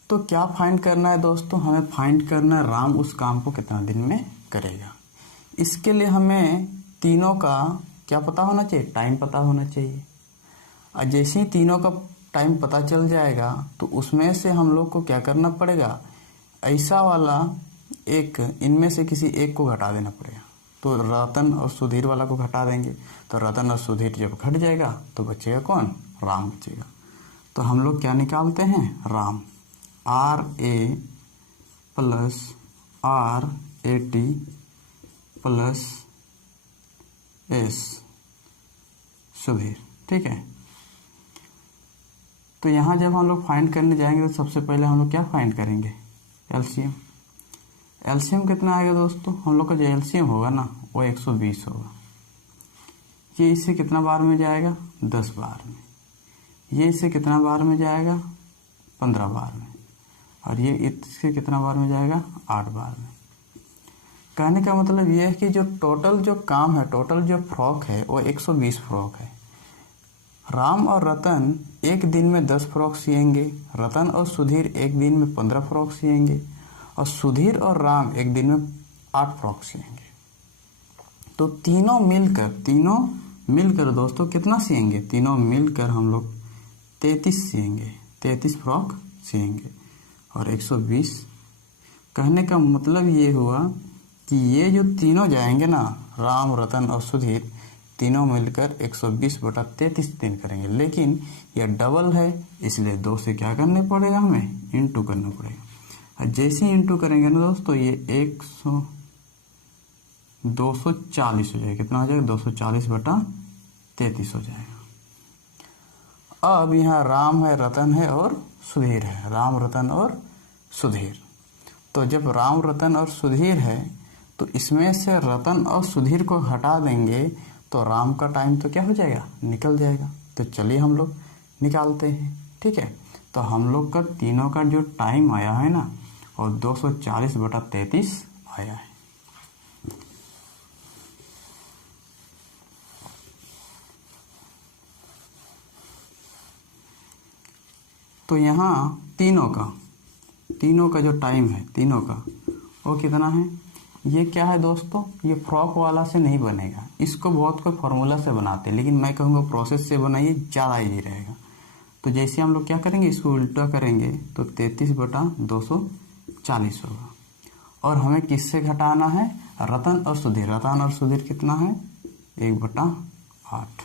तो क्या फाइंड करना है दोस्तों? हमें फाइंड करना है राम उस काम को कितना दिन में करेगा। इसके लिए हमें तीनों का क्या पता होना चाहिए? टाइम पता होना चाहिए। और जैसे ही तीनों का टाइम पता चल जाएगा तो उसमें से हम लोग को क्या करना पड़ेगा? ऐसा वाला एक, इनमें से किसी एक को घटा देना पड़ेगा। तो रतन और सुधीर वाला को घटा देंगे, तो रतन और सुधीर जब घट जाएगा तो बचेगा कौन? राम बचेगा। तो हम लोग क्या निकालते हैं? Ram, RA + RAT + S Sudhir. ठीक है। तो यहाँ जब हम लोग फाइंड करने जाएंगे तो सबसे पहले हम लोग क्या फाइंड करेंगे? एलसीएम कितना आएगा दोस्तों? हम लोग का जो एलसीएम होगा ना वो 120 होगा। ये इससे कितना बार में जाएगा? 10 बार में। ये इससे कितना बार में जाएगा? 15 बार में। और ये इससे कितना बार में जाएगा? 8 बार में। कहने का मतलब ये है कि जो टोटल जो काम है, टोटल जो फ्रॉक है वो 120 फ्रॉक है। राम और रतन एक दिन में 10 फ्रॉक सिएंगे, रतन और सुधीर एक दिन में 15 फ्रॉक सिएंगे, और सुधीर और राम एक दिन में 8 फ्रॉक सिएंगे। तो तीनों मिलकर दोस्तों कितना सिएंगे? तीनों मिलकर हम लोग 33 सिएंगे, 33 फ्रॉक सिएंगे। और 120, कहने का मतलब ये हुआ कि ये जो तीनों जाएंगे ना, राम, रतन और सुधीर, तीनों मिलकर 120/33 दिन करेंगे। लेकिन ये डबल है, इसलिए 2 से क्या करने पड़ेगा? हमें इंटू करना पड़ेगा। और जैसे ही इंटू करेंगे ना दोस्तों, ये 240 हो जाएगा। कितना हो जाएगा? 240/33 हो जाएगा। अब यहाँ राम है, रतन है और सुधीर है। राम, रतन और सुधीर। तो जब राम, रतन और सुधीर है तो इसमें से रतन और सुधीर को हटा देंगे तो राम का टाइम तो क्या हो जाएगा? निकल जाएगा। तो चलिए हम लोग निकालते हैं। ठीक है। तो हम लोग का तीनों का जो टाइम आया है ना, और 240/33 आया है। तो यहाँ तीनों का जो टाइम है, तीनों का वो कितना है? ये क्या है दोस्तों? ये फ्रॉक वाला से नहीं बनेगा, इसको बहुत कोई फार्मूला से बनाते हैं, लेकिन मैं कहूँगा प्रोसेस से बनाइए, ज़्यादा ईजी रहेगा। तो जैसे हम लोग क्या करेंगे, इसको उल्टा करेंगे तो 33/240 होगा। और हमें किससे घटाना है? रतन और सुधीर। रतन और सुधीर कितना है? 1/8।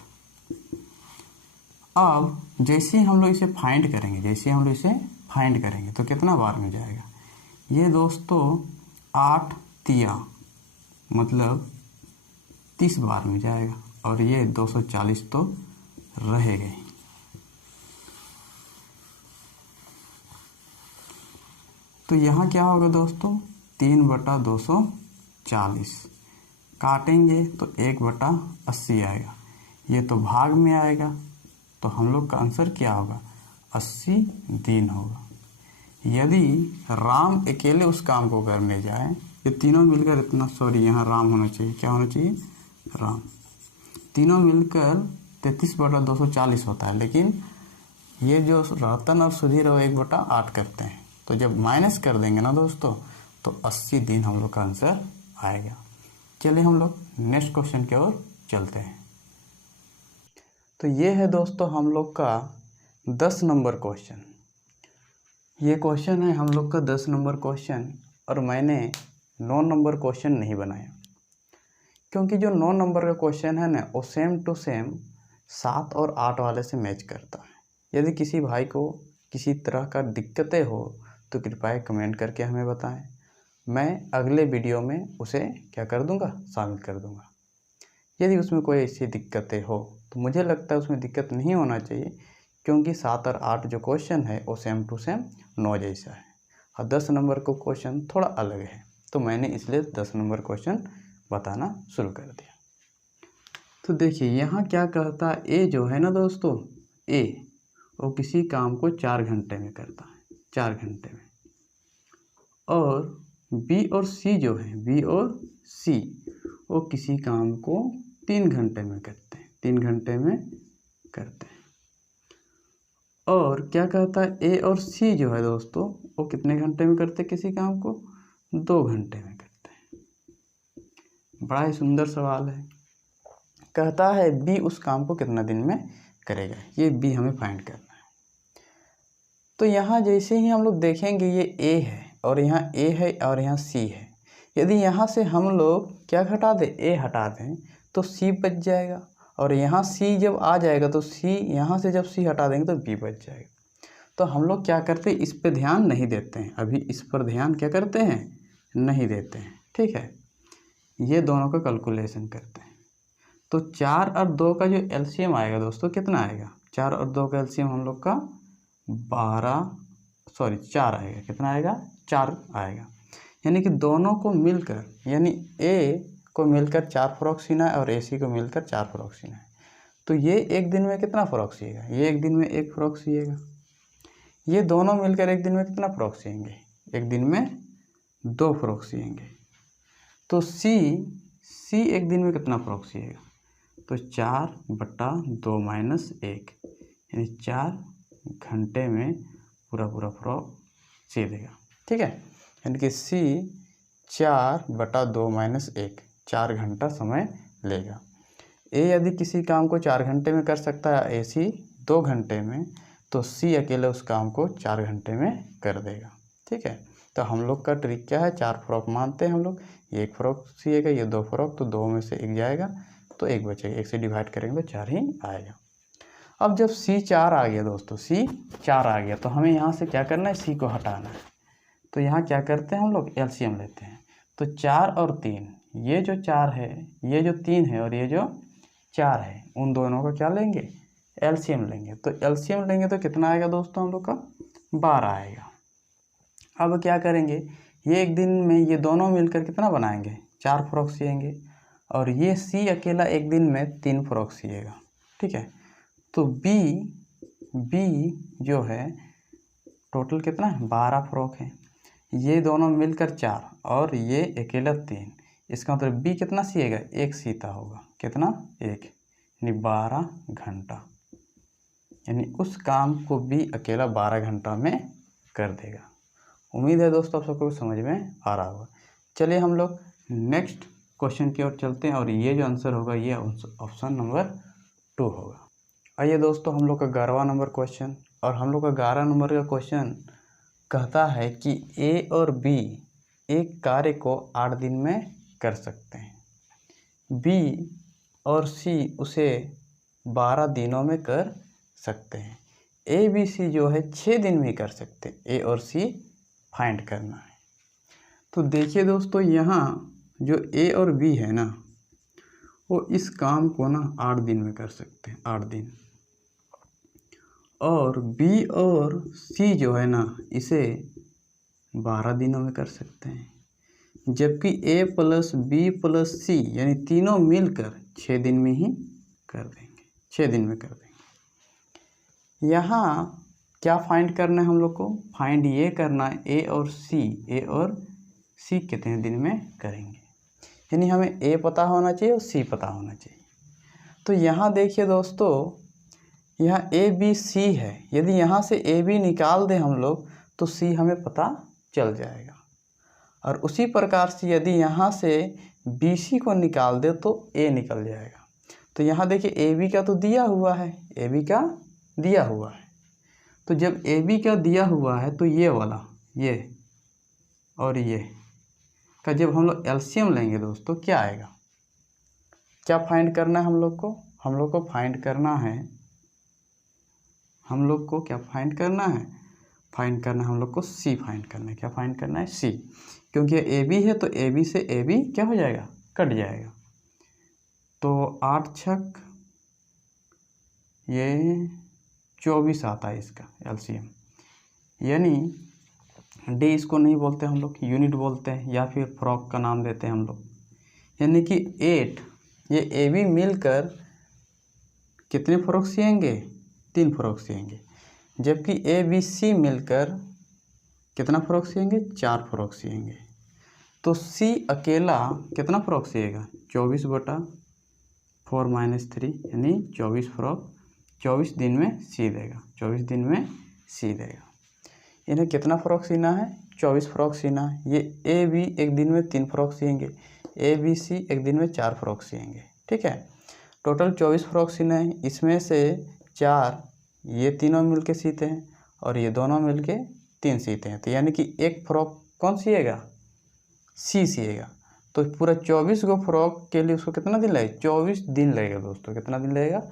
अब जैसे हम लोग इसे फाइंड करेंगे तो कितना बार में जाएगा? ये दोस्तों 8 तिया मतलब 30 बार में जाएगा, और ये 240 तो रहेगा ही। तो यहाँ क्या होगा दोस्तों? 3/240 काटेंगे तो 1/80 आएगा। ये तो भाग में आएगा, तो हम लोग का आंसर क्या होगा, 80 दिन होगा। यदि राम अकेले उस काम को करने जाए, ये तीनों मिलकर इतना, सॉरी यहाँ राम होना चाहिए, क्या होना चाहिए, राम, तीनों मिलकर 33/240 होता है, लेकिन ये जो रतन और सुधीर वो 1/8 करते हैं, तो जब माइनस कर देंगे ना दोस्तों तो 80 दिन हम लोग का आंसर आएगा। चलिए हम लोग नेक्स्ट क्वेश्चन की ओर चलते हैं। तो ये है दोस्तों हम लोग का 10 नंबर क्वेश्चन। ये क्वेश्चन है हम लोग का 10 नंबर क्वेश्चन, और मैंने 9 नंबर क्वेश्चन नहीं बनाया, क्योंकि जो 9 नंबर का क्वेश्चन है ना वो सेम टू सेम 7 और 8 वाले से मैच करता है। यदि किसी भाई को किसी तरह का दिक्कतें हो तो कृपया कमेंट करके हमें बताएं, मैं अगले वीडियो में उसे क्या कर दूंगा, शामिल कर दूंगा। यदि उसमें कोई ऐसी दिक्कतें हो तो मुझे लगता है उसमें दिक्कत नहीं होना चाहिए, क्योंकि 7 और 8 जो क्वेश्चन है वो सेम टू सेम 9 जैसा है, और 10 नंबर का क्वेश्चन थोड़ा अलग है, तो मैंने इसलिए 10 नंबर क्वेश्चन बताना शुरू कर दिया। तो देखिए यहाँ क्या कहता है, ए जो है ना दोस्तों, ए वो किसी काम को 4 घंटे में करता है, 4 घंटे में, और बी और सी जो है, बी और सी वो किसी काम को 3 घंटे में करते हैं, 3 घंटे में करते हैं। और क्या कहता है, ए और सी जो है दोस्तों वो कितने घंटे में करते हैं किसी काम को, 2 घंटे में करते हैं। बड़ा ही सुंदर सवाल है। कहता है बी उस काम को कितना दिन में करेगा, ये बी हमें फाइंड करना है। तो यहाँ जैसे ही हम लोग देखेंगे ये ए है और यहाँ ए है और यहाँ सी है, यदि यहाँ से हम लोग क्या हटा दें, ए हटा दें तो सी बच जाएगा, और यहाँ सी जब आ जाएगा तो सी, यहाँ से जब सी हटा देंगे तो बी बच जाएगा। तो हम लोग क्या करते हैं, इस पे ध्यान नहीं देते हैं, अभी इस पर ध्यान क्या करते हैं, नहीं देते हैं, ठीक है। ये दोनों का कैलकुलेशन करते हैं। तो 4 और 2 का जो एलसीएम आएगा दोस्तों कितना आएगा, 4 और 2 का एलसीएम हम लोग का 4 आएगा, कितना आएगा, 4 आएगा। यानी कि दोनों को मिलकर, यानी ए को मिलकर 4 फ्रॉक सीना है और ए सी को मिलकर 4 फ्रॉक सीना है, तो ये एक दिन में कितना फ्रॉक सिएगा, ये एक दिन में 1 फ्रॉक सिएगा। ये दोनों मिलकर एक दिन में कितना फ्रॉक सिएंगे, एक दिन में 2 फ्रॉक सिएंगे। तो सी एक दिन में कितना फ्रॉक सिएगा, तो 4/2 - 1, यानी 4 घंटे में पूरा फ्रॉक सी देगा, ठीक है। यानी कि सी 4/2 - 1, 4 घंटा समय लेगा। ए यदि किसी काम को 4 घंटे में कर सकता है, ए सी 2 घंटे में, तो सी अकेले उस काम को 4 घंटे में कर देगा, ठीक है। तो हम लोग का ट्रिक क्या है, 4 फ्रॉक मानते हैं हम लोग, ये 1 फ्रॉक सिएगा, ये 2 फ्रॉक, तो 2 में से 1 जाएगा तो 1 बचेगा, 1 से डिवाइड करेंगे तो 4 ही आएगा। अब जब सी 4 आ गया दोस्तों, सी 4 आ गया, तो हमें यहाँ से क्या करना है, सी को हटाना है। तो यहाँ क्या करते हैं हम लोग, एलसीएम लेते हैं। तो 4 और 3, ये जो 4 है, ये जो 3 है और ये जो 4 है, उन दोनों का क्या लेंगे, एलसीएम लेंगे। तो एलसीएम लेंगे तो कितना आएगा दोस्तों, हम लोग का 12 आएगा। अब क्या करेंगे, ये एक दिन में ये दोनों मिलकर कितना बनाएंगे, 4 फ्रॉक सिएंगे, और ये सी अकेला एक दिन में 3 फ्रॉक सिएगा, ठीक है। तो बी जो है टोटल कितना है, 12 फ्रॉक है। ये दोनों मिलकर 4 और ये अकेला 3, इसका मतलब बी कितना सिएगा, 1 सीता होगा, कितना, 1, यानी 12 घंटा, यानी उस काम को बी अकेला 12 घंटा में कर देगा। उम्मीद है दोस्तों आप सबको समझ में आ रहा होगा। चलिए हम लोग नेक्स्ट क्वेश्चन की ओर चलते हैं, और ये जो आंसर होगा ये ऑप्शन नंबर 2 होगा। आइए दोस्तों हम लोग का 11वां नंबर क्वेश्चन, और हम लोग का 11 नंबर का क्वेश्चन कहता है कि ए और बी एक कार्य को 8 दिन में कर सकते हैं, बी और सी उसे 12 दिनों में कर सकते हैं। ए बी सी जो है 6 दिन में कर सकते हैं, ए और सी फाइंड करना है। तो देखिए दोस्तों यहाँ जो ए और बी है ना, वो इस काम को ना 8 दिन में कर सकते हैं, 8 दिन, और बी और सी जो है ना इसे 12 दिनों में कर सकते हैं, जबकि ए प्लस बी प्लस सी यानी तीनों मिलकर 6 दिन में ही कर देंगे, 6 दिन में कर देंगे। यहाँ क्या फाइंड करना है हम लोग को? फाइंड ये करना है ए और सी कितने दिन में करेंगे, यानी हमें ए पता होना चाहिए और सी पता होना चाहिए। तो यहाँ देखिए दोस्तों, यहाँ ए बी सी है, यदि यहाँ से ए बी निकाल दें हम लोग तो सी हमें पता चल जाएगा। और उसी प्रकार से यदि यहाँ से बी सी को निकाल दे तो ए निकल जाएगा। तो यहाँ देखिए ए बी का तो दिया हुआ है, ए बी का दिया हुआ है। तो जब ए बी का दिया हुआ है तो ये वाला, ये और ये का जब हम लोग एलसीएम लेंगे दोस्तों क्या आएगा? क्या फाइंड करना है हम लोग को? हम लोग को फाइंड करना है, हम लोग को क्या फाइंड करना है? फाइंड करना है हम लोग को सी फाइंड करना है। क्या फाइंड करना है? सी, क्योंकि ए बी है तो ए बी से ए बी क्या हो जाएगा? कट जाएगा। तो 8 छक ये 24 आता है इसका एलसीएम, यानी डी इसको नहीं बोलते हम लोग, यूनिट बोलते हैं या फिर फ्रॉक का नाम देते हैं हम लोग। यानी कि 8 ये ए बी मिलकर कितने फ्रॉक सिएंगे? 3 फ्रॉक सिएंगे। जबकि ए बी सी मिलकर कितना फ्रॉक सिएंगे? 4 फ्रॉक सिएंगे। तो सी अकेला कितना फ्रॉक सिएगा? 24/4 - 3 यानी 24 फ्रॉक 24 दिन में सी देगा, 24 दिन में सी देगा। इन्हें कितना फ्रॉक सीना है? 24 फ्रॉक सीना है। ये ए बी एक दिन में 3 फ्रॉक सिएंगे, ए बी सी एक दिन में 4 फ्रॉक सिएंगे। ठीक है, टोटल 24 फ्रॉक सीना है। इसमें से 4 ये तीनों मिलके सीते हैं और ये दोनों मिलके 3 सीते हैं। तो यानी कि एक फ्रॉक कौन सिएगा? सी सिएगा। तो पूरा 24 गो फ्रॉक के लिए उसको कितना दिन लगेगा? 24 दिन लगेगा दोस्तों। कितना दिन लगेगा?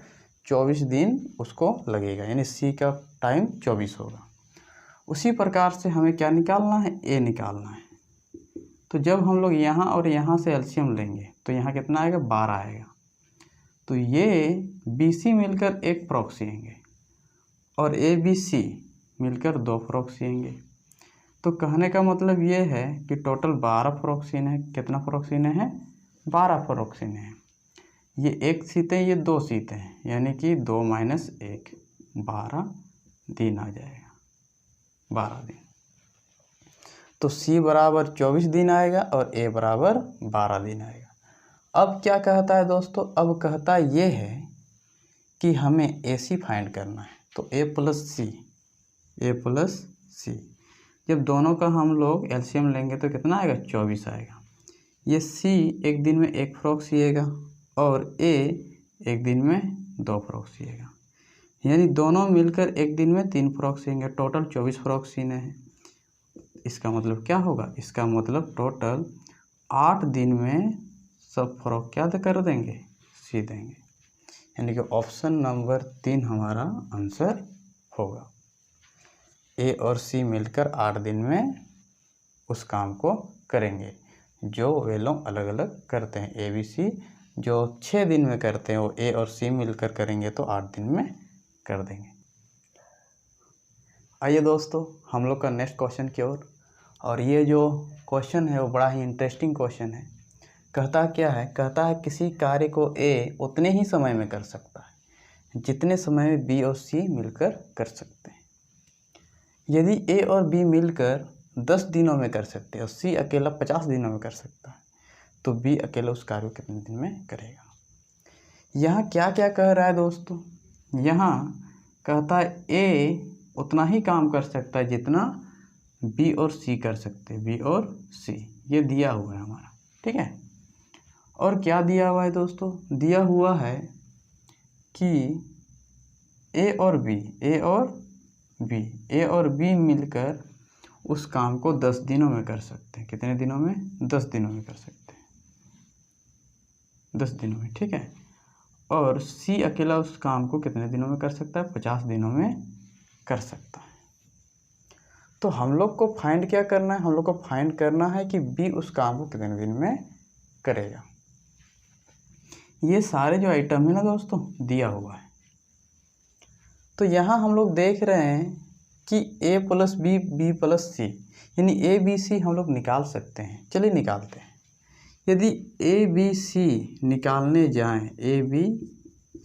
24 दिन उसको लगेगा, यानी सी का टाइम 24 होगा। उसी प्रकार से हमें क्या निकालना है? ए निकालना है। तो जब हम लोग यहाँ और यहाँ से एलसीएम लेंगे तो यहाँ कितना आएगा? 12 आएगा। तो ये बी सी मिलकर 1 फ्रॉक सिएंगे और ए बी सी मिलकर 2 फ्रॉक सिएंगे। तो कहने का मतलब ये है कि टोटल 12 फ्रॉक सीने हैं। कितना फ्रॉक सीने हैं? 12 फ्रॉक सीने हैं। ये 1 सीते हैं, ये 2 सीते हैं, यानी कि 2 - 1 12 दिन आ जाएगा, 12 दिन। तो सी बराबर 24 दिन आएगा और ए बराबर 12 दिन आएगा। अब क्या कहता है दोस्तों? अब कहता ये है कि हमें ए सी फाइंड करना है। तो ए प्लस सी जब दोनों का हम लोग एलसीएम लेंगे तो कितना आएगा? 24 आएगा। ये सी एक दिन में 1 फ्रॉक सिएगा और ए एक दिन में 2 फ्रॉक सिएगा, यानी दोनों मिलकर एक दिन में 3 फ्रॉक सिएंगे। टोटल 24 फ्रॉक सीने हैं। इसका मतलब क्या होगा? इसका मतलब टोटल 8 दिन में सब फ्रॉक क्या कर देंगे? सी देंगे, यानी कि ऑप्शन नंबर 3 हमारा आंसर होगा। ए और सी मिलकर 8 दिन में उस काम को करेंगे जो वे लोग अलग अलग करते हैं। ए बी सी जो 6 दिन में करते हैं वो ए और सी मिलकर करेंगे तो 8 दिन में कर देंगे। आइए दोस्तों हम लोग का नेक्स्ट क्वेश्चन की ओर। और ये जो क्वेश्चन है वो बड़ा ही इंटरेस्टिंग क्वेश्चन है। कहता क्या है? कहता है किसी कार्य को ए उतने ही समय में कर सकता है जितने समय में बी और सी मिलकर कर सकते हैं। यदि ए और बी मिलकर 10 दिनों में कर सकते हैं और सी अकेला 50 दिनों में कर सकता है, तो बी अकेला उस कार्य को कितने दिन में करेगा? यहाँ क्या क्या कह रहा है दोस्तों? यहाँ कहता है ए उतना ही काम कर सकता है जितना बी और सी कर सकते हैं। बी और सी ये दिया हुआ है हमारा, ठीक है। और क्या दिया हुआ है दोस्तों? दिया हुआ है कि ए और बी मिलकर उस काम को 10 दिनों में कर सकते हैं। कितने दिनों में? 10 दिनों में कर सकते हैं, 10 दिनों में, ठीक है। और सी अकेला उस काम को कितने दिनों में कर सकता है? 50 दिनों में कर सकता है। तो हम लोग को फाइंड क्या करना है? हम लोग को फाइंड करना है कि बी उस काम को कितने दिन में करेगा। ये सारे जो आइटम है ना दोस्तों दिया हुआ है। तो यहाँ हम लोग देख रहे हैं कि ए प्लस बी, बी प्लस सी, यानी ए बी सी हम लोग निकाल सकते हैं। चलिए निकालते हैं। यदि ए बी सी निकालने जाएं, ए बी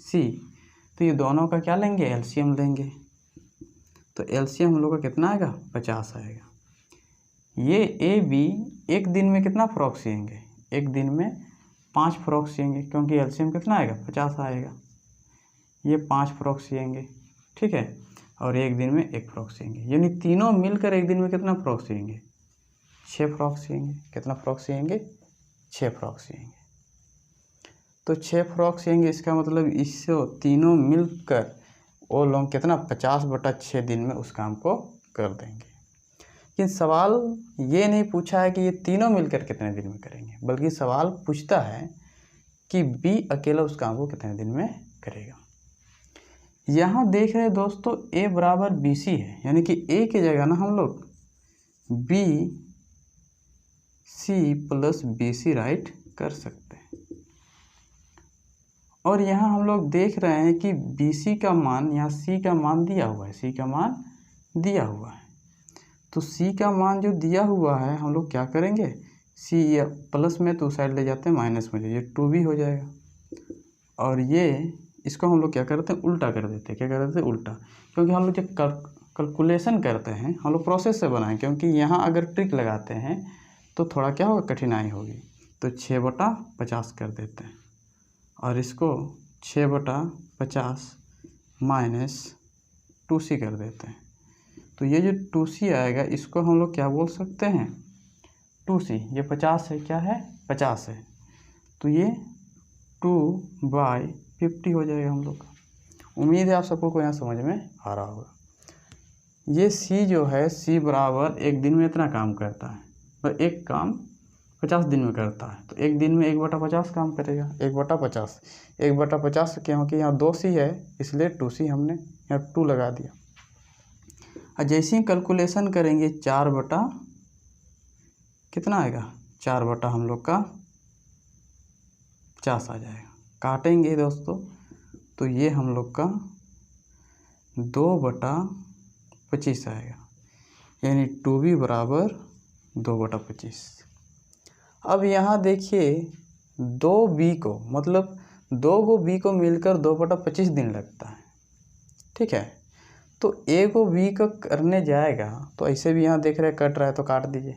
सी, तो ये दोनों का क्या लेंगे? एलसीएम लेंगे। तो एलसीएम हम लोग का कितना आएगा, 50 आएगा। ये ए बी एक दिन में कितना फ्रॉक सिएंगे, एक दिन में 5 फ्रॉक सिएंगे, क्योंकि एलसीएम कितना आएगा, 50 आएगा। ये 5 फ्रॉक सिएंगे, ठीक है, और एक दिन में 1 फ्रॉक सिएंगे, यानी तीनों मिलकर एक दिन में कितना फ्रॉक सिएंगे, 6 फ्रॉक सिएंगे। कितना फ्रॉक सिएंगे, 6 फ्रॉक सिएंगे। तो 6 फ्रॉक सिएंगे, इसका मतलब इससे तीनों मिलकर वो लोग कितना 50/6 दिन में उस काम को कर देंगे। लेकिन सवाल ये नहीं पूछा है कि ये तीनों मिलकर कितने दिन में करेंगे, बल्कि सवाल पूछता है कि बी अकेला उस काम को कितने दिन में करेगा। यहाँ देख रहे हैं दोस्तों ए बराबर बी सी है, यानी कि ए की जगह ना हम लोग b c plus b c write कर सकते हैं। और यहाँ हम लोग देख रहे हैं कि बी सी का मान, यहाँ सी का मान दिया हुआ है, सी का मान दिया हुआ है। तो सी का मान जो दिया हुआ है हम लोग क्या करेंगे, सी या प्लस में तो साइड ले जाते हैं माइनस में, ये 2b हो जाएगा। और ये इसको हम लोग क्या करते हैं, उल्टा कर देते हैं। क्या कर देते हैं, उल्टा, क्योंकि हम लोग जब कैलकुलेशन करते हैं हम लोग प्रोसेस से बनाएं, क्योंकि यहाँ अगर ट्रिक लगाते हैं तो थोड़ा क्या होगा, कठिनाई होगी। तो 6/50 कर देते हैं और इसको 6/50 माइनस 2c कर देते हैं। तो ये जो 2c आएगा इसको हम लोग क्या बोल सकते हैं, 2c, ये 50 है, क्या है, 50 है, तो ये 2/50 हो जाएगा हम लोग का। उम्मीद है आप सबको यहाँ समझ में आ रहा होगा। ये c जो है, c बराबर एक दिन में इतना काम करता है, और एक काम 50 दिन में करता है, तो एक दिन में 1/50 काम करेगा। 1/50 क्योंकि यहाँ 2c है इसलिए 2c हमने यहाँ 2 लगा दिया। और जैसे ही कैलकुलेशन करेंगे 4 कितना आएगा, 4 हम लोग का 50 आ जाएगा। काटेंगे दोस्तों तो ये हम लोग का 2/25 आएगा, यानी 2b बराबर 2/25। अब यहाँ देखिए 2b को, मतलब 2 को b को मिलकर 2/25 दिन लगता है, ठीक है। तो a को b का करने जाएगा तो ऐसे भी यहाँ देख रहे हैं कट रहा है तो काट दीजिए।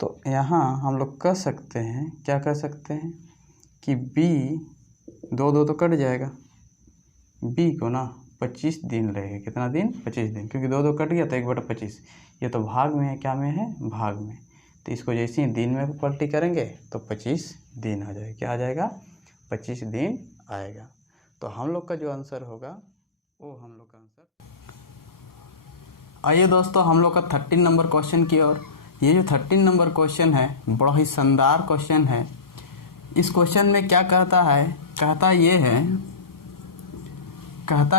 तो यहाँ हम लोग कर सकते हैं, क्या कर सकते हैं कि b 2 तो कट जाएगा, b को ना 25 दिन लगेगा। कितना दिन, 25 दिन, क्योंकि 2 कट गया तो 1/25। ये तो भाग में है, क्या में है, भाग में। तो इसको जैसे ही दिन में पलटी करेंगे तो 25 दिन आ जाएगा। क्या आ जाएगा, 25 दिन आएगा। तो हम लोग का जो आंसर होगा वो हम लोग का आंसर। आइए दोस्तों हम लोग का 13 नंबर क्वेश्चन की ओर। ये जो 13 नंबर क्वेश्चन है बड़ा ही शानदार क्वेश्चन है। इस क्वेश्चन में क्या कहता है, कहता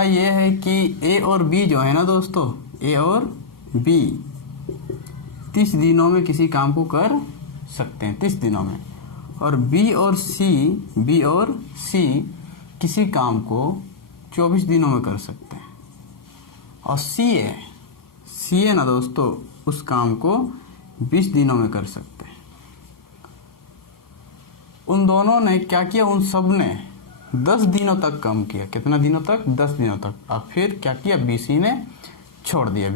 ये है कि ए और बी जो है ना दोस्तों, ए और बी 30 दिनों में किसी काम को कर सकते हैं, 30 दिनों में। और बी और सी किसी काम को 24 दिनों में कर सकते हैं। और सी ए ना दोस्तों उस काम को 20 दिनों में कर सकते हैं। उन दोनों ने क्या किया, उन सब ने 10 दिनों तक काम किया। कितना दिनों तक, 10 दिनों तक। अब फिर क्या किया, BC ने छोड़ दिया,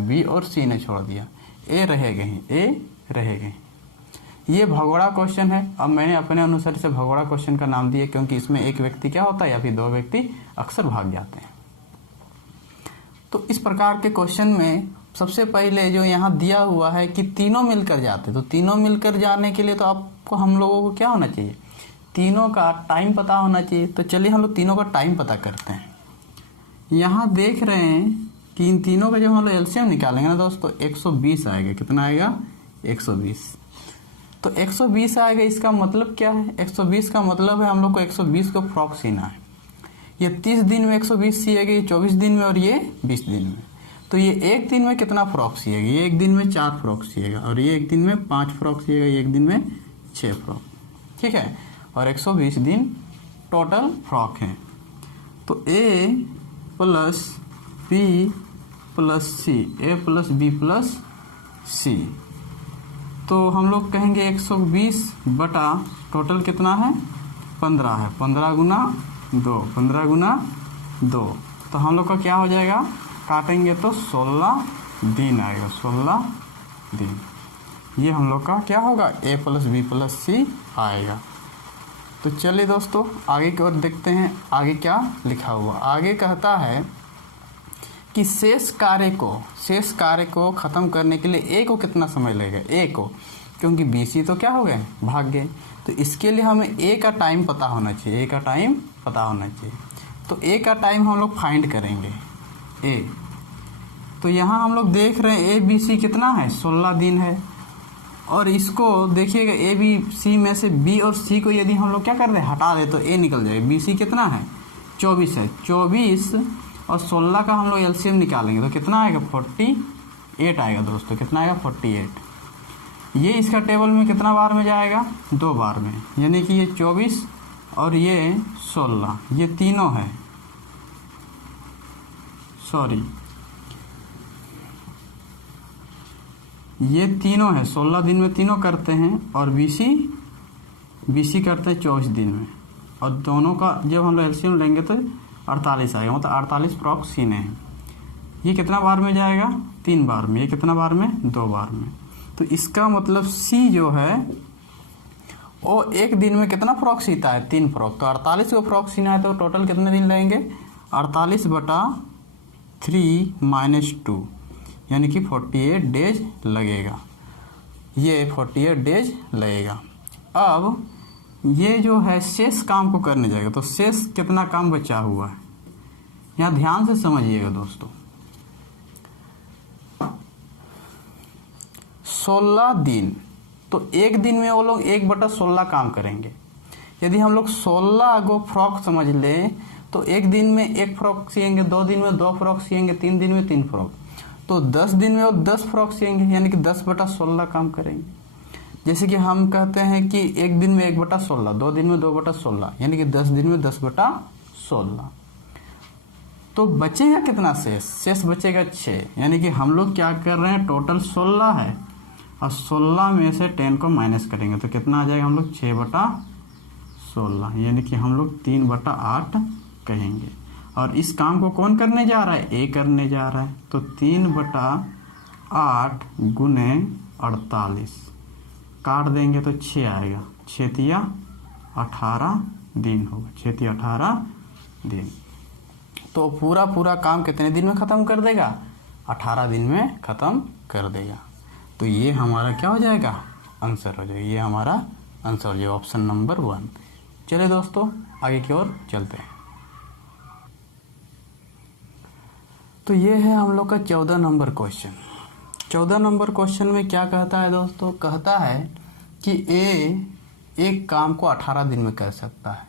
बी और सी ने छोड़ दिया, ए रह गए। ये भगोड़ा क्वेश्चन है। अब मैंने अपने अनुसार से भगोड़ा क्वेश्चन का नाम दिया, क्योंकि इसमें एक व्यक्ति क्या होता है या फिर 2 व्यक्ति अक्सर भाग जाते हैं। तो इस प्रकार के क्वेश्चन में सबसे पहले जो यहाँ दिया हुआ है कि तीनों मिलकर जाते, तो तीनों मिलकर जाने के लिए तो आपको, हम लोगों को क्या होना चाहिए, तीनों का टाइम पता होना चाहिए। तो चलिए हम लोग तीनों का टाइम पता करते हैं। यहाँ देख रहे हैं कि इन तीनों का जब हम लोग एलसीएम निकालेंगे ना दोस्तों, 120 आएगा। कितना आएगा, 120। तो 120 आएगा, इसका मतलब क्या है, 120 का मतलब है हम लोग को 120 को फ्रॉक सीना है। ये 30 दिन में 120 सिएगा, ये 24 दिन में, और ये 20 दिन में। तो ये एक दिन में कितना फ्रॉक सिएगा, ये एक दिन में 4 फ्रॉक सिएगा, और ये एक दिन में 5 फ्रॉक सिएगा, ये एक दिन में 6 फ्रॉक, ठीक है। और 120 दिन टोटल फ्रॉक हैं। तो A plus B plus C, A plus B plus C, तो हम लोग कहेंगे 120 बटा टोटल कितना है, 15 है। 15 गुना 2, 15 गुना 2, तो हम लोग का क्या हो जाएगा, काटेंगे तो 16 दिन आएगा, 16 दिन। ये हम लोग का क्या होगा, a + b + c आएगा। तो चलिए दोस्तों आगे की ओर देखते हैं, आगे क्या लिखा हुआ। आगे कहता है कि शेष कार्य को ख़त्म करने के लिए a को कितना समय लगेगा, a को, क्योंकि b c तो क्या हो गए, भाग गए। तो इसके लिए हमें a का टाइम पता होना चाहिए, a का टाइम पता होना चाहिए। तो a का टाइम हम लोग फाइंड करेंगे, a। तो यहाँ हम लोग देख रहे हैं a b c कितना है, 16 दिन है। और इसको देखिएगा a b c में से b और c को यदि हम लोग क्या कर दें, हटा दे तो a निकल जाएगा। b c कितना है, 24 है। 24 और 16 का हम लोग एलसीएम निकालेंगे तो कितना आएगा, 48 आएगा दोस्तों। कितना आएगा, 48। ये इसका टेबल में कितना बार में जाएगा, 2 बार में, यानी कि ये 24 और ये 16, ये तीनों है, सॉरी ये तीनों है। 16 दिन में तीनों करते हैं और बीसी करते हैं 24 दिन में। और दोनों का जब हम लोग एलसीएम लेंगे तो 48 आएगा, मतलब 48 प्रॉक्स सीने हैं। ये कितना बार में जाएगा, 3 बार में। ये कितना बार में, 2 बार में। तो इसका मतलब सी जो है वो एक दिन में कितना फ्रॉक सीता है, 3 फ्रॉक। तो 48 को फ्रॉक सीना है तो टोटल कितने दिन लगेंगे, 48/3 - 2, यानी कि 48 डेज लगेगा। ये 48 डेज लगेगा। अब ये जो है शेष काम को करने जाएगा, तो शेष कितना काम बचा हुआ है, यहाँ ध्यान से समझिएगा दोस्तों। 16 दिन, तो एक दिन में वो लोग 1/16 काम करेंगे। यदि हम लोग 16 गो फ्रॉक समझ लें तो एक दिन में 1 फ्रॉक सिएंगे, 2 दिन में 2 फ्रॉक सिएंगे, 3 दिन में 3 फ्रॉक। तो 10 दिन में वो 10 फ्रॉक सिएंगे, यानी कि 10/16 काम करेंगे। जैसे कि हम कहते हैं कि एक दिन में 1/16, 2 दिन में 2/16, यानी कि 10 दिन में 10/16। तो बचेगा कितना शेष बचेगा 6, यानी कि हम लोग क्या कर रहे हैं, टोटल 16 है और 16 में से 10 को माइनस करेंगे तो कितना आ जाएगा, हम लोग 6/16, यानी कि हम लोग 3/8 कहेंगे। और इस काम को कौन करने जा रहा है, ए करने जा रहा है। तो 3/8 गुने 48 काट देंगे तो 6 आएगा, 6 × 18 दिन होगा, 6 × 18 दिन। तो पूरा काम कितने दिन में ख़त्म कर देगा, 18 दिन में ख़त्म कर देगा। तो ये हमारा क्या हो जाएगा, आंसर हो जाएगा। ये हमारा आंसर हो जाएगा, ऑप्शन नंबर 1। चलिए दोस्तों आगे की ओर चलते हैं। तो ये है हम लोग का 14 नंबर क्वेश्चन। 14 नंबर क्वेश्चन में क्या कहता है दोस्तों, कहता है कि ए एक काम को 18 दिन में कर सकता है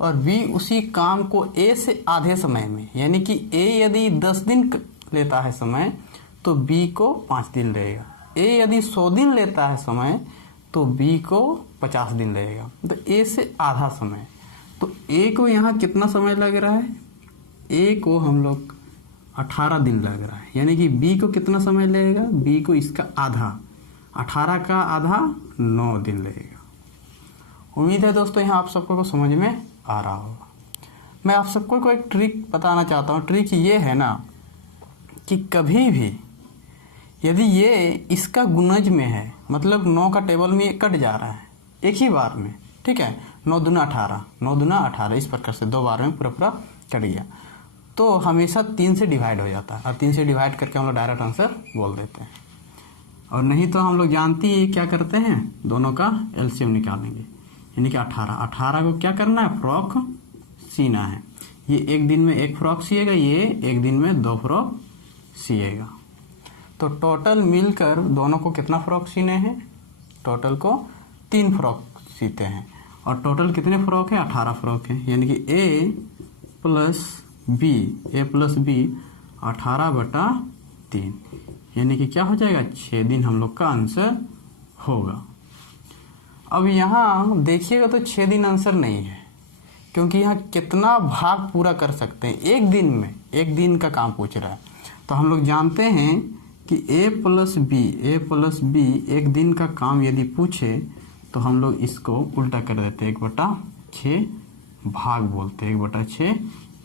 और बी उसी काम को ए से आधे समय में, यानी कि ए यदि 10 दिन लेता है समय तो बी को 5 दिन लगेगा। ए यदि 100 दिन लेता है समय तो बी को 50 दिन लगेगा। तो ए से आधा समय, तो ए को यहाँ कितना समय लग रहा है, ए को हम लोग 18 दिन लग रहा है, यानी कि बी को कितना समय लगेगा, बी को इसका आधा, 18 का आधा 9 दिन लगेगा। उम्मीद है दोस्तों यहाँ आप सबको समझ में आ रहा होगा। मैं आप सबको को एक ट्रिक बताना चाहता हूँ। ट्रिक ये है ना कि कभी भी यदि ये इसका गुणज में है, मतलब 9 का टेबल में कट जा रहा है एक ही बार में, ठीक है, 9 दूना 18, 9 दूना 18, इस प्रकार से 2 बार में पूरा कट गया, तो हमेशा 3 से डिवाइड हो जाता है और 3 से डिवाइड करके हम लोग डायरेक्ट आंसर बोल देते हैं। और नहीं तो हम लोग जानती है क्या करते हैं, दोनों का एलसीएम निकालेंगे, यानी कि 18 को क्या करना है, फ्रॉक सीना है। ये एक दिन में 1 फ्रॉक सिएगा, ये एक दिन में 2 फ्रॉक सिएगा। तो टोटल मिलकर दोनों को कितना फ्रॉक सीने हैं, टोटल को 3 फ्रॉक सीते हैं। और टोटल कितने फ्रॉक है, 18 फ्रॉक है, यानी कि ए प्लस बी 18/3, यानी कि क्या हो जाएगा, 6 दिन हम लोग का आंसर होगा। अब यहाँ देखिएगा तो 6 दिन आंसर नहीं है, क्योंकि यहाँ कितना भाग पूरा कर सकते हैं एक दिन में, एक दिन का काम पूछ रहा है। तो हम लोग जानते हैं कि a + b एक दिन का काम यदि पूछे तो हम लोग इसको उल्टा कर देते हैं, 1/6 भाग बोलते हैं, 1/6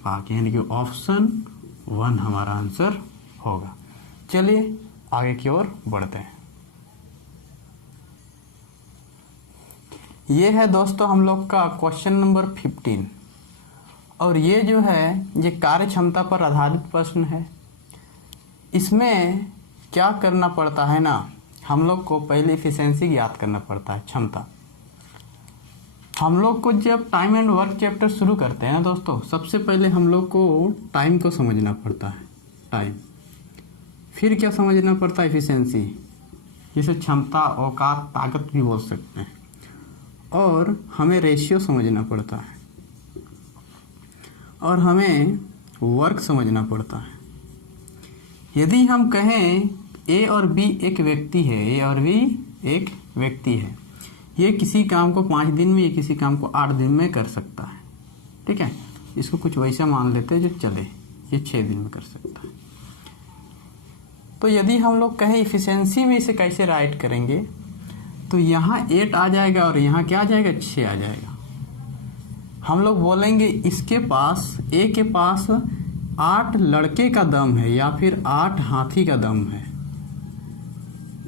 भाग, यानी कि ऑप्शन 1 हमारा आंसर होगा। चलिए आगे की ओर बढ़ते हैं। ये है दोस्तों हम लोग का क्वेश्चन नंबर 15 और ये जो है ये कार्य क्षमता पर आधारित प्रश्न है। इसमें क्या करना पड़ता है ना, हम लोग को पहले इफिशिएंसी याद करना पड़ता है, क्षमता। हम लोग को जब टाइम एंड वर्क चैप्टर शुरू करते हैं ना दोस्तों, सबसे पहले हम लोग को टाइम को समझना पड़ता है, टाइम। फिर क्या समझना पड़ता है, इफिशिएंसी, जिसे क्षमता, औकात, ताकत भी बोल सकते हैं। और हमें रेशियो समझना पड़ता है और हमें वर्क समझना पड़ता है। यदि हम कहें ए और बी एक व्यक्ति है, ए और बी एक व्यक्ति है, ये किसी काम को 5 दिन में, ये किसी काम को 8 दिन में कर सकता है, ठीक है। इसको कुछ वैसा मान लेते हैं जो चले, ये 6 दिन में कर सकता है। तो यदि हम लोग कहें इफिशिएंसी में इसे कैसे राइट करेंगे, तो यहाँ 8 आ जाएगा और यहाँ क्या आ जाएगा, 6 आ जाएगा। हम लोग बोलेंगे इसके पास, ए के पास 8 लड़के का दम है या फिर 8 हाथी का दम है।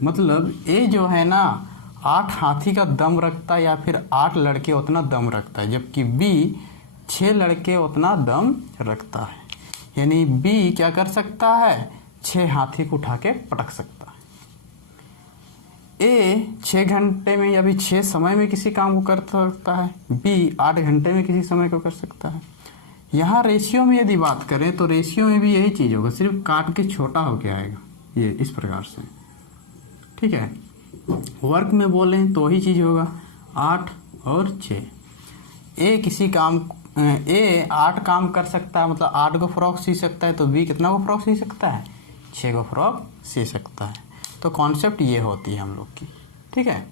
मतलब ए जो है ना 8 हाथी का दम रखता है या फिर 8 लड़के उतना दम रखता है, जबकि बी 6 लड़के उतना दम रखता है। यानी बी क्या कर सकता है, 6 हाथी को उठा के पटक सकता है। ए 6 घंटे में या भी 6 समय में किसी काम को कर सकता है, बी 8 घंटे में किसी समय को कर सकता है। यहाँ रेशियो में यदि बात करें तो रेशियो में भी यही चीज़ होगा, सिर्फ काट के छोटा होके आएगा, ये इस प्रकार से, ठीक है। वर्क में बोलें तो वही चीज़ होगा, 8 और 6। ए किसी काम, ए 8 काम कर सकता है, मतलब 8 को फ्रॉक सी सकता है, तो बी कितना को फ्रॉक सी सकता है, 6 को फ्रॉक सी सकता है। तो कॉन्सेप्ट ये होती है हम लोग की, ठीक है।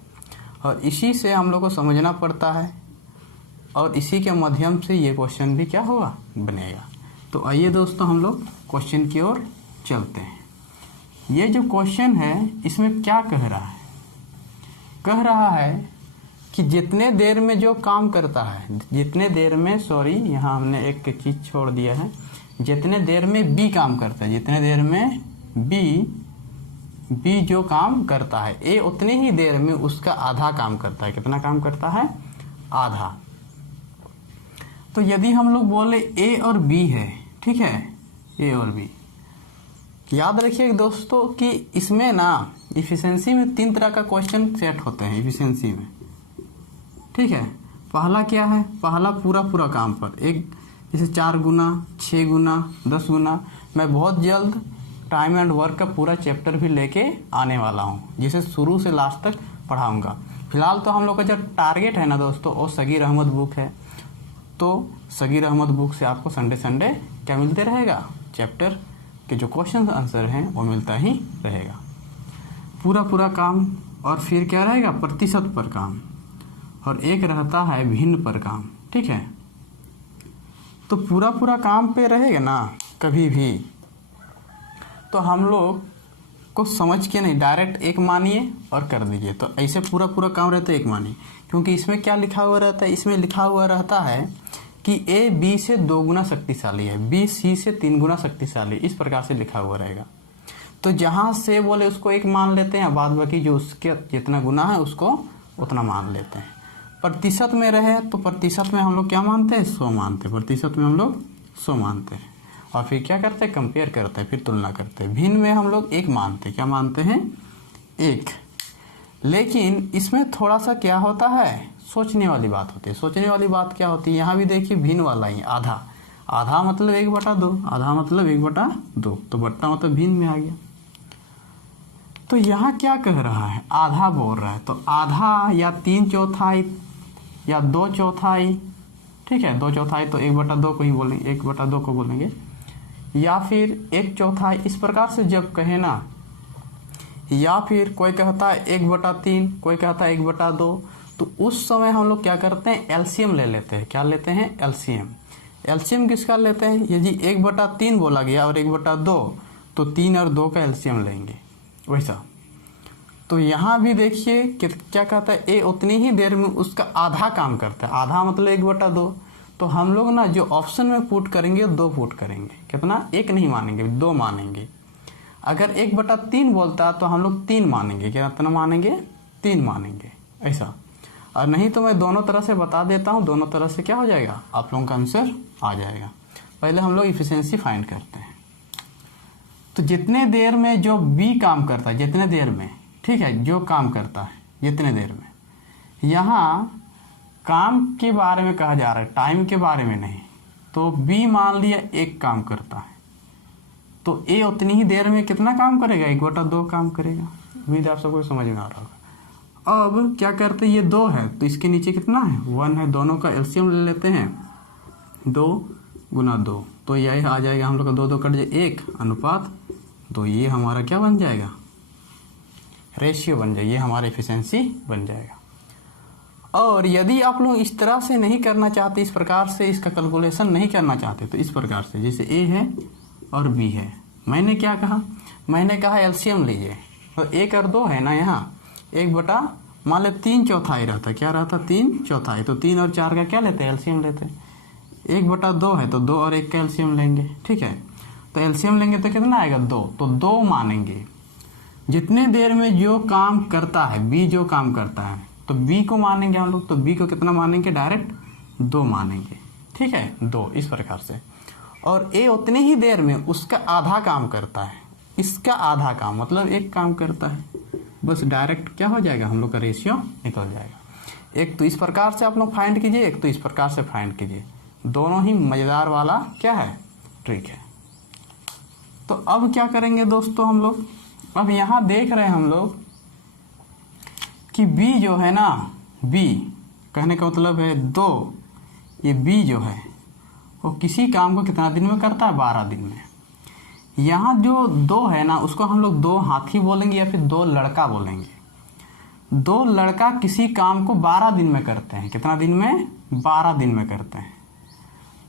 और इसी से हम लोग को समझना पड़ता है और इसी के माध्यम से ये क्वेश्चन भी क्या होगा, बनेगा। तो आइए दोस्तों हम लोग क्वेश्चन की ओर चलते हैं। ये जो क्वेश्चन है इसमें क्या कह रहा है, कह रहा है कि जितने देर में जो काम करता है, जितने देर में, सॉरी यहाँ हमने एक चीज़ छोड़ दिया है, जितने देर में बी काम करता है, जितने देर में बी जो काम करता है, ए उतनी ही देर में उसका आधा काम करता है। कितना काम करता है, आधा। तो यदि हम लोग बोले ए और बी है, ठीक है, ए और बी, याद रखिए दोस्तों कि इसमें ना इफिशिएंसी में 3 तरह का क्वेश्चन सेट होते हैं इफिशिएंसी में, ठीक है। पहला क्या है, पहला पूरा काम पर, एक जैसे 4 गुना, 6 गुना, 10 गुना। मैं बहुत जल्द टाइम एंड वर्क का पूरा चैप्टर भी लेके आने वाला हूँ, जिसे शुरू से लास्ट तक पढ़ाऊँगा। फिलहाल तो हम लोग का जो टारगेट है ना दोस्तों, वो सगीर अहमद बुक है। तो सगीर अहमद बुक से आपको संडे क्या मिलते रहेगा, चैप्टर के जो क्वेश्चन आंसर हैं वो मिलता ही रहेगा। पूरा काम, और फिर क्या रहेगा, प्रतिशत पर काम, और एक रहता है भिन्न पर काम, ठीक है। तो पूरा काम पे रहेगा ना कभी भी, तो हम लोग को समझ के नहीं डायरेक्ट एक मानिए और कर दीजिए। तो ऐसे पूरा काम रहता है एक मानिए, क्योंकि इसमें क्या लिखा हुआ रहता है, इसमें लिखा हुआ रहता है कि ए बी से 2 गुना शक्तिशाली है, बी सी से 3 गुना शक्तिशाली, इस प्रकार से लिखा हुआ रहेगा। तो जहाँ से बोले उसको एक मान लेते हैं, बाद बाकी जो उसके जितना गुना है उसको उतना मान लेते हैं। प्रतिशत में रहे तो प्रतिशत में हम लोग क्या मानते हैं, 100 मानते हैं, प्रतिशत में हम लोग 100 मानते हैं। और फिर क्या करते हैं, कंपेयर करते हैं, फिर तुलना करते हैं। भिन्न में हम लोग 1 मानते हैं, क्या मानते हैं, 1। लेकिन इसमें थोड़ा सा क्या होता है, सोचने वाली बात होती है। सोचने वाली बात क्या होती है, यहाँ भी देखिए भिन्न वाला ही, आधा मतलब 1/2, आधा मतलब 1/2, तो बट्टा मतलब भिन्न में आ गया। तो यहाँ क्या कह रहा है, आधा बोल रहा है, तो आधा या 3/4 या 2/4, ठीक है, 2/4 तो 1/2 को ही बोलेंगे, 1/2 को बोलेंगे, या फिर 1/4, इस प्रकार से जब कहे ना, या फिर कोई कहता है 1/3, कोई कहता है 1/2, तो उस समय हम लोग क्या करते हैं, एलसीएम ले लेते हैं। क्या लेते हैं, एलसीएम किसका लेते हैं, यदि 1/3 बोला गया और 1/2, तो 3 और 2 का एलसीएम लेंगे, वैसा। तो यहाँ भी देखिए क्या कहता है, ए उतनी ही देर में उसका आधा काम करता है, आधा मतलब 1/2, तो हम लोग ना जो ऑप्शन में पुट करेंगे 2 पुट करेंगे। कितना? 1 नहीं मानेंगे, 2 मानेंगे। अगर 1/3 बोलता है तो हम लोग 3 मानेंगे। कितना मानेंगे? 3 मानेंगे, ऐसा। और नहीं तो मैं दोनों तरह से बता देता हूँ, दोनों तरह से क्या हो जाएगा, आप लोगों का आंसर आ जाएगा। पहले हम लोग इफिशिएंसी फाइंड करते हैं। तो जितने देर में जो बी काम करता है, जितने देर में, ठीक है, जो काम करता है जितने देर में, यहाँ काम के बारे में कहा जा रहा है, टाइम के बारे में नहीं। तो बी मान लिया 1 काम करता है, तो ए उतनी ही देर में कितना काम करेगा, 1/2 काम करेगा। उम्मीद आप सबको समझ में आ रहा होगा। अब क्या करते हैं, ये 2 है तो इसके नीचे कितना है, 1 है। दोनों का एलसीएम ले लेते हैं, 2 × 2, तो यही आ जाएगा हम लोग का 2 कट जाए 1 अनुपात 2। ये हमारा क्या बन जाएगा, रेशियो बन जाएगा, ये हमारा एफिशिएंसी बन जाएगा। और यदि आप लोग इस तरह से नहीं करना चाहते, इस प्रकार से इसका कैलकुलेशन नहीं करना चाहते, तो इस प्रकार से, जैसे ए है और बी है, मैंने क्या कहा, मैंने कहा एलसीएम लीजिए। तो 1 और 2 है ना, यहाँ 1 मान ले 3/4 रहता, क्या रहता, 3/4। तो 3 और 4 का क्या लेते हैं, एलसीएम लेते हैं। 1/2 है तो 2 और 1 का एलसीएम लेंगे, ठीक है। तो एलसीएम लेंगे तो कितना आएगा, 2। तो 2 मानेंगे। जितने देर में जो काम करता है, बी जो काम करता है, तो बी को मानेंगे हम लोग। तो बी को कितना मानेंगे, डायरेक्ट 2 मानेंगे, ठीक है, 2, इस प्रकार से। और ए उतनी ही देर में उसका आधा काम करता है, इसका आधा काम मतलब 1 काम करता है, बस डायरेक्ट क्या हो जाएगा, हम लोग का रेशियो निकल जाएगा। एक तो इस प्रकार से आप लोग फाइंड कीजिए, एक तो इस प्रकार से फाइंड कीजिए। दोनों ही मज़ेदार वाला क्या है, ट्रिक है। तो अब क्या करेंगे दोस्तों हम लोग, अब यहाँ देख रहे हैं हम लोग कि बी जो है ना, बी कहने का मतलब है 2, ये बी जो है वो किसी काम को कितना दिन में करता है, 12 दिन में। यहाँ जो 2 है ना, उसको हम लोग 2 हाथी बोलेंगे या फिर 2 लड़का बोलेंगे। 2 लड़का किसी काम को 12 दिन में करते हैं। कितना दिन में, 12 दिन में करते हैं।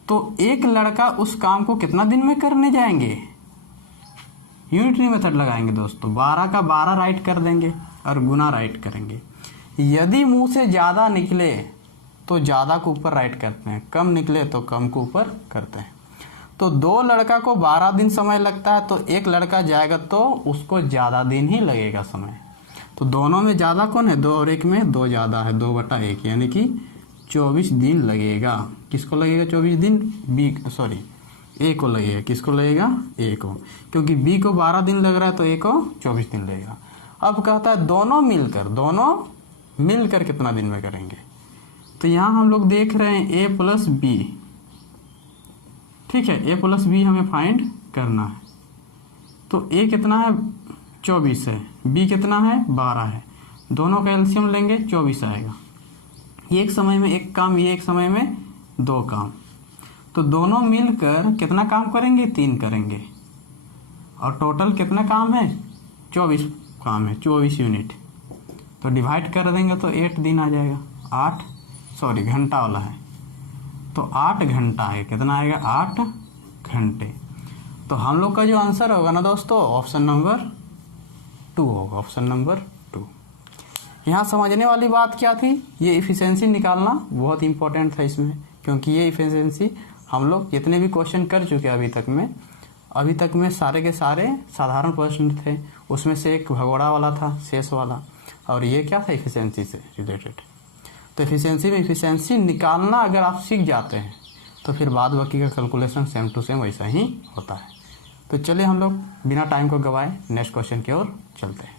तो 1 लड़का उस काम को कितना दिन में करने जाएंगे, यूनिटरी मेथड लगाएंगे दोस्तों। 12 का 12 राइट कर देंगे और गुना राइट करेंगे। यदि मुंह से ज़्यादा निकले तो ज़्यादा को ऊपर राइट करते हैं, कम निकले तो कम को ऊपर करते हैं। तो 2 लड़का को 12 दिन समय लगता है, तो 1 लड़का जाएगा तो उसको ज़्यादा दिन ही लगेगा समय। तो दोनों में ज़्यादा कौन है, 2 और 1 में 2 ज़्यादा है, 2/1, यानी कि 24 दिन लगेगा। किसको लगेगा 24 दिन, ए को लगेगा। किसको लगेगा, ए को, क्योंकि बी को 12 दिन लग रहा है तो ए को 24 दिन लगेगा। अब कहता है दोनों मिलकर कितना दिन में करेंगे। तो यहाँ हम लोग देख रहे हैं ए प्लस बी, ठीक है, ए प्लस बी हमें फाइंड करना है। तो ए कितना है, 24 है, बी कितना है, 12 है। दोनों का एलसीएम लेंगे, 24 आएगा। ये एक समय में 1 काम, ये एक समय में 2 काम। तो दोनों मिलकर कितना काम करेंगे, 3 करेंगे। और टोटल कितना काम है, 24 काम है, 24 यूनिट। तो डिवाइड कर देंगे तो 8 दिन आ जाएगा, घंटा वाला है तो 8 घंटा है। कितना आएगा, 8 घंटे। तो हम लोग का जो आंसर होगा ना दोस्तों, ऑप्शन नंबर 2 होगा, ऑप्शन नंबर 2। यहाँ समझने वाली बात क्या थी, ये इफिशिएंसी निकालना बहुत इंपॉर्टेंट था इसमें, क्योंकि ये इफिशिएंसी हम लोग जितने भी क्वेश्चन कर चुके हैं अभी तक में सारे के सारे साधारण प्रश्न थे। उसमें से एक भगोड़ा वाला था, शेष वाला, और ये क्या था, इफिशिएंसी से रिलेटेड। तो इफिशिएंसी में इफिशिएंसी निकालना अगर आप सीख जाते हैं तो फिर बाद बाकी का कैलकुलेशन सेम टू सेम वैसा ही होता है। तो चलिए हम लोग बिना टाइम को गवाए नेक्स्ट क्वेश्चन की ओर चलते हैं।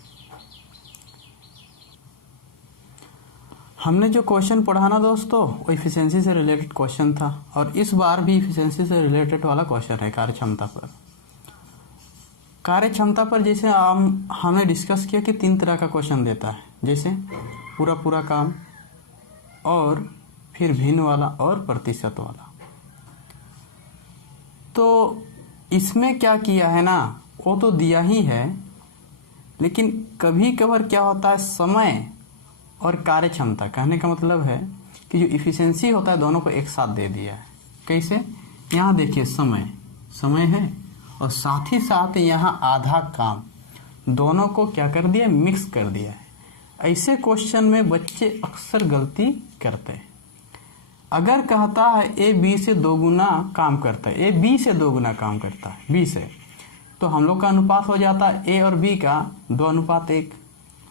हमने जो क्वेश्चन पढ़ा ना दोस्तों, वो इफिशिएंसी से रिलेटेड क्वेश्चन था, और इस बार भी इफिशिएंसी से रिलेटेड वाला क्वेश्चन है, कार्यक्षमता पर। कार्यक्षमता पर जैसे हमने डिस्कस किया कि 3 तरह का क्वेश्चन देता है, जैसे पूरा काम, और फिर भिन्न वाला और प्रतिशत वाला। तो इसमें क्या किया है ना, वो तो दिया ही है, लेकिन कभी कभार क्या होता है, समय और कार्यक्षमता, कहने का मतलब है कि जो इफिशिएंसी होता है दोनों को एक साथ दे दिया है। कैसे, यहाँ देखिए समय है और साथ ही साथ यहाँ आधा काम, दोनों को क्या कर दिया, मिक्स कर दिया है। ऐसे क्वेश्चन में बच्चे अक्सर गलती करते हैं। अगर कहता है ए बी से 2 गुना काम करता है, ए बी से 2 गुना काम करता है बी से, तो हम लोग का अनुपात हो जाता है ए और बी का 2:1।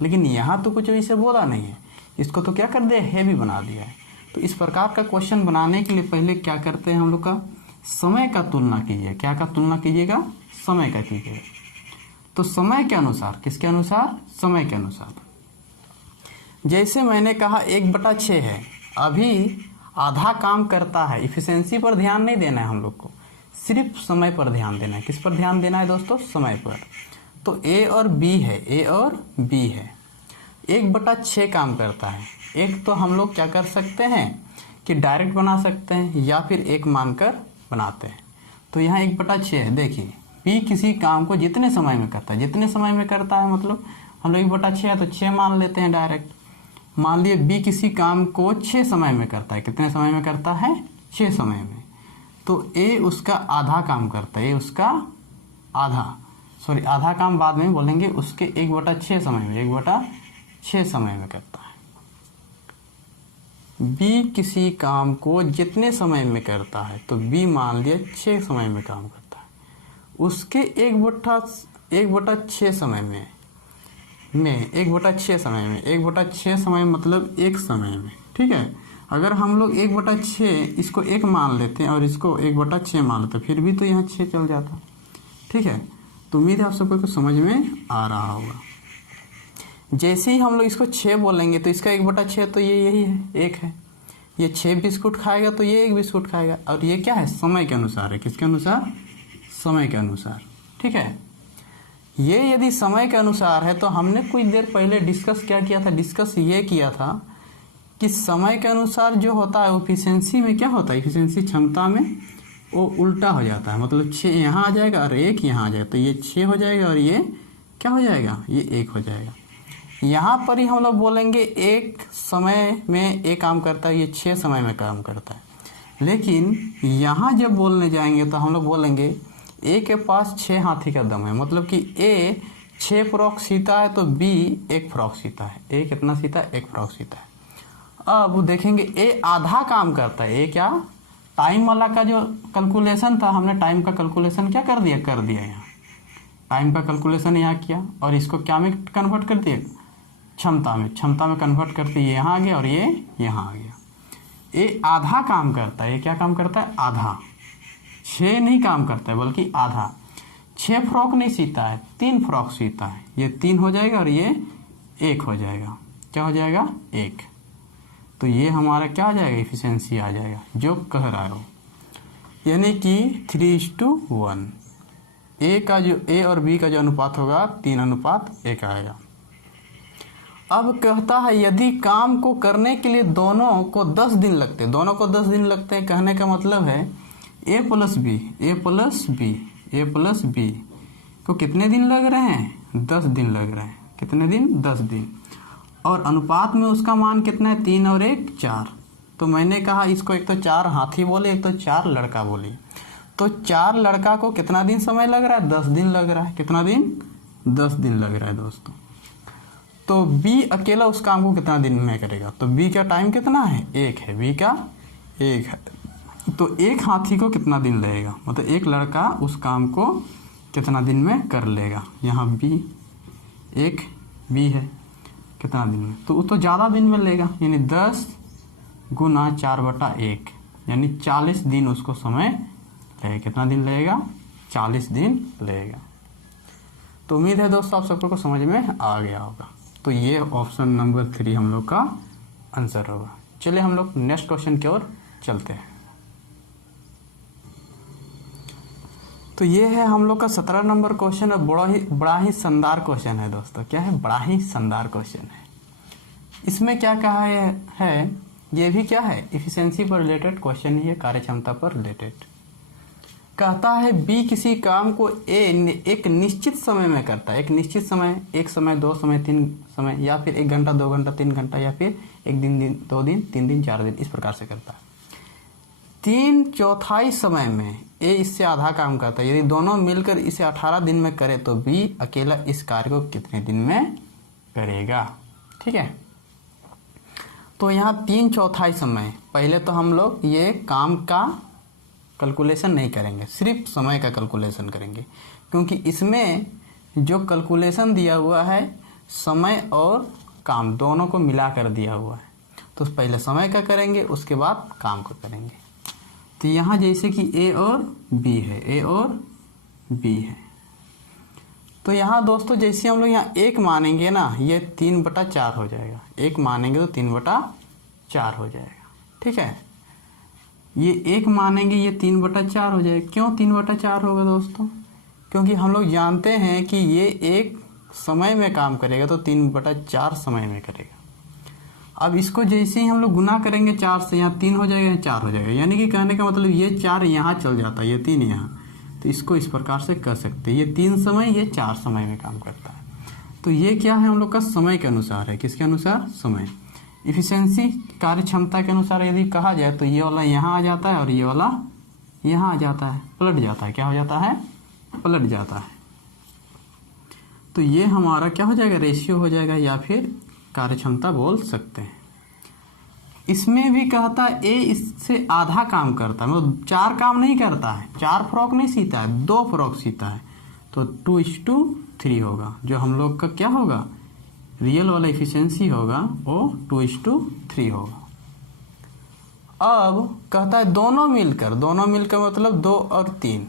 लेकिन यहाँ तो कुछ वैसे बोला नहीं है, इसको तो क्या कर दिया है भी बना दिया है। तो इस प्रकार का क्वेश्चन बनाने के लिए पहले क्या करते हैं हम लोग का, समय का तुलना कीजिए। क्या का तुलना कीजिएगा, समय का कीजिएगा। तो समय के अनुसार, किसके अनुसार, समय के अनुसार। जैसे मैंने कहा 1/6 है, अभी आधा काम करता है, इफिशिएंसी पर ध्यान नहीं देना है हम लोग को, सिर्फ समय पर ध्यान देना है। किस पर ध्यान देना है दोस्तों, समय पर। तो ए और बी है, ए और बी है, 1/6 काम करता है। एक तो हम लोग क्या कर सकते हैं कि डायरेक्ट बना सकते हैं या फिर एक मानकर बनाते हैं। तो यहाँ 1/6 है। देखिए बी किसी काम को जितने समय में करता है, जितने समय में करता है मतलब हम लोग 1/6 है तो 6 मान लेते हैं डायरेक्ट। मान लिए बी किसी काम को 6 समय में करता है, कितने समय में करता है, 6 समय में। तो ए उसका आधा काम करता है, ए उसका आधा काम बाद में बोलेंगे, उसके 1/6 समय में, 1/6 समय में करता है। बी किसी काम को जितने समय में करता है, तो बी मान लिया 6 समय में काम करता है, उसके 1/6 समय में 1/6 समय में, 1/6 समय मतलब एक समय में, ठीक है। अगर हम लोग 1/6 इसको 1 मान लेते हैं और इसको 1/6 मान लेते हैं, फिर भी तो यहाँ 6 चल जाता, ठीक है। तो उम्मीद है आप सबको कुछ समझ में आ रहा होगा। जैसे ही हम लोग इसको 6 बोलेंगे तो इसका 1/6 तो ये यही है, 1 है। ये 6 बिस्कुट खाएगा तो ये 1 बिस्कुट खाएगा। और ये क्या है, समय के अनुसार है। किसके अनुसार, समय के अनुसार, ठीक है। ये यदि समय के अनुसार है तो हमने कुछ देर पहले डिस्कस क्या किया था, डिस्कस ये किया था कि समय के अनुसार जो होता है एफिशिएंसी में क्या होता है, एफिशिएंसी क्षमता में वो उल्टा हो जाता है। मतलब 6 यहाँ आ जाएगा और 1 यहाँ आ जाएगा, तो ये 6 हो जाएगा और ये क्या हो जाएगा, ये 1 हो जाएगा। यहाँ पर ही हम लोग बोलेंगे एक समय में एक काम करता है, ये 6 समय में काम करता है। लेकिन यहाँ जब बोलने जाएंगे तो हम लोग बोलेंगे ए के पास 6 हाथी का दम है, मतलब कि ए 6 फ्रॉक सीता है तो बी 1 फ्रॉक सीता है। ए कितना सीता है, 1 फ्रॉक सीता है। अब देखेंगे ए आधा काम करता है। ए क्या, टाइम वाला का जो कैलकुलेशन था, हमने टाइम का कैलकुलेशन क्या कर दिया यहाँ, टाइम का कैलकुलेशन यहाँ किया और इसको क्या में कन्वर्ट कर दिया, क्षमता में कन्वर्ट करते ये यहाँ आ गया और ये यहाँ आ गया। ये आधा काम करता है, ये क्या काम करता है, आधा। 6 नहीं काम करता है बल्कि आधा। 6 फ्रॉक नहीं सीता है, 3 फ्रॉक सीता है। ये 3 हो जाएगा और ये 1 हो जाएगा। क्या हो जाएगा, 1। तो ये हमारा क्या आ जाएगा, एफिशिएंसी आ जाएगा जो कह रहा हो, यानी कि 3:1। ए और बी का जो अनुपात होगा 3:1 आएगा। अब कहता है यदि काम को करने के लिए दोनों को 10 दिन लगते हैं, कहने का मतलब है ए प्लस बी को कितने दिन लग रहे हैं, 10 दिन लग रहे हैं। कितने दिन, 10 दिन। और अनुपात में उसका मान कितना है, 3 और 1 4। तो मैंने कहा इसको एक तो 4 हाथी बोले, एक तो 4 लड़का बोले। तो 4 लड़का को कितना दिन समय लग रहा है, 10 दिन लग रहा है। कितना दिन, 10 दिन लग रहा है दोस्तों। तो बी अकेला उस काम को कितना दिन में करेगा, तो बी का टाइम कितना है, 1 है। बी का 1 है, तो 1 हाथी को कितना दिन लगेगा, मतलब 1 लड़का उस काम को कितना दिन में कर लेगा। यहाँ बी 1 बी है, कितना दिन में, तो वो तो ज़्यादा दिन में लेगा, यानी 10 गुना 4/1 यानी 40 दिन उसको समय लगेगा। कितना दिन लगेगा, 40 दिन लगेगा। तो उम्मीद है दोस्तों आप सबको समझ में आ गया होगा। तो ये ऑप्शन नंबर 3 हम लोग का आंसर होगा। चलिए हम लोग नेक्स्ट क्वेश्चन की ओर चलते हैं। तो ये है हम लोग का 17 नंबर क्वेश्चन है। बड़ा ही शानदार क्वेश्चन है दोस्तों। क्या है, बड़ा ही शानदार क्वेश्चन है। इसमें क्या कहा है, ये भी क्या है, एफिशिएंसी पर रिलेटेड क्वेश्चन ही है, कार्यक्षमता पर रिलेटेड। कहता है बी किसी काम को ए एक निश्चित समय में करता है। एक निश्चित समय, 1 समय, 2 समय, 3 समय, या फिर 1 घंटा, 2 घंटा, 3 घंटा, या फिर 1 दिन, 2 दिन, 3 दिन, 4 दिन, इस प्रकार से करता है। 3/4 समय में ए इससे आधा काम करता है। यदि दोनों मिलकर इसे 18 दिन में करे तो बी अकेला इस कार्य को कितने दिन में करेगा। ठीक है, तो यहाँ 3/4 समय, पहले तो हम लोग ये काम का कैलकुलेशन नहीं करेंगे, सिर्फ समय का कैलकुलेशन करेंगे, क्योंकि इसमें जो कैलकुलेशन दिया हुआ है समय और काम दोनों को मिलाकर दिया हुआ है। तो पहले समय का करेंगे, उसके बाद काम का करेंगे। तो यहाँ जैसे कि ए और बी है, ए और बी है, तो यहाँ दोस्तों जैसे हम लोग यहाँ 1 मानेंगे ना, ये 3/4 हो जाएगा। 1 मानेंगे तो 3/4 हो जाएगा, ठीक है। ये 1 मानेंगे, ये 3/4 हो जाएगा। क्यों 3/4 होगा दोस्तों? क्योंकि हम लोग जानते हैं कि ये 1 समय में काम करेगा तो 3/4 समय में करेगा। अब इसको जैसे ही हम लोग गुना करेंगे 4 से, यहाँ 3 हो जाएगा, 4 हो जाएगा, यानी कि कहने का मतलब ये 4 यहाँ चल जाता है, ये 3 यहाँ। तो इसको इस प्रकार से कर सकते हैं, ये 3 समय, ये 4 समय में काम करता है। तो ये क्या है हम लोग का समय के अनुसार है। किसके अनुसार? समय। इफिशिएंसी कार्य क्षमता के अनुसार यदि कहा जाए तो ये वाला यहाँ आ जाता है और ये वाला यहाँ आ जाता है, पलट जाता है। क्या हो जाता है? पलट जाता है। तो ये हमारा क्या हो जाएगा? रेशियो हो जाएगा, या फिर कार्य क्षमता बोल सकते हैं। इसमें भी कहता है ए इससे आधा काम करता है, मतलब 4 काम नहीं करता है, 4 फ्रॉक नहीं सीता है, 2 फ्रॉक सीता है। तो 2:3 होगा, जो हम लोग का क्या होगा, रियल वाला इफिशिएंसी होगा वो 2:3 होगा। अब कहता है दोनों मिलकर मतलब 2 और 3,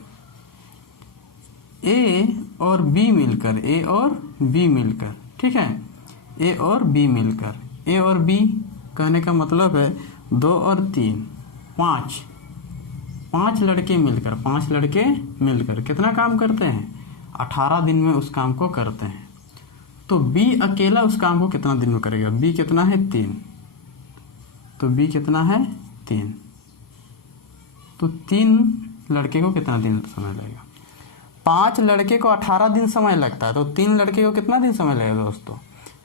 ए और बी मिलकर, ए और बी मिलकर, ठीक है, ए और बी मिलकर, ए और बी कहने का मतलब है 2 और 3, 5 लड़के मिलकर कितना काम करते हैं? 18 दिन में उस काम को करते हैं। तो बी अकेला उस काम को कितना दिन में करेगा? बी कितना है? 3। तो बी कितना है? 3। तो 3 लड़के को कितना दिन समय लगेगा? 5 लड़के को 18 दिन समय लगता है, तो 3 लड़के को कितना दिन समय लगेगा दोस्तों?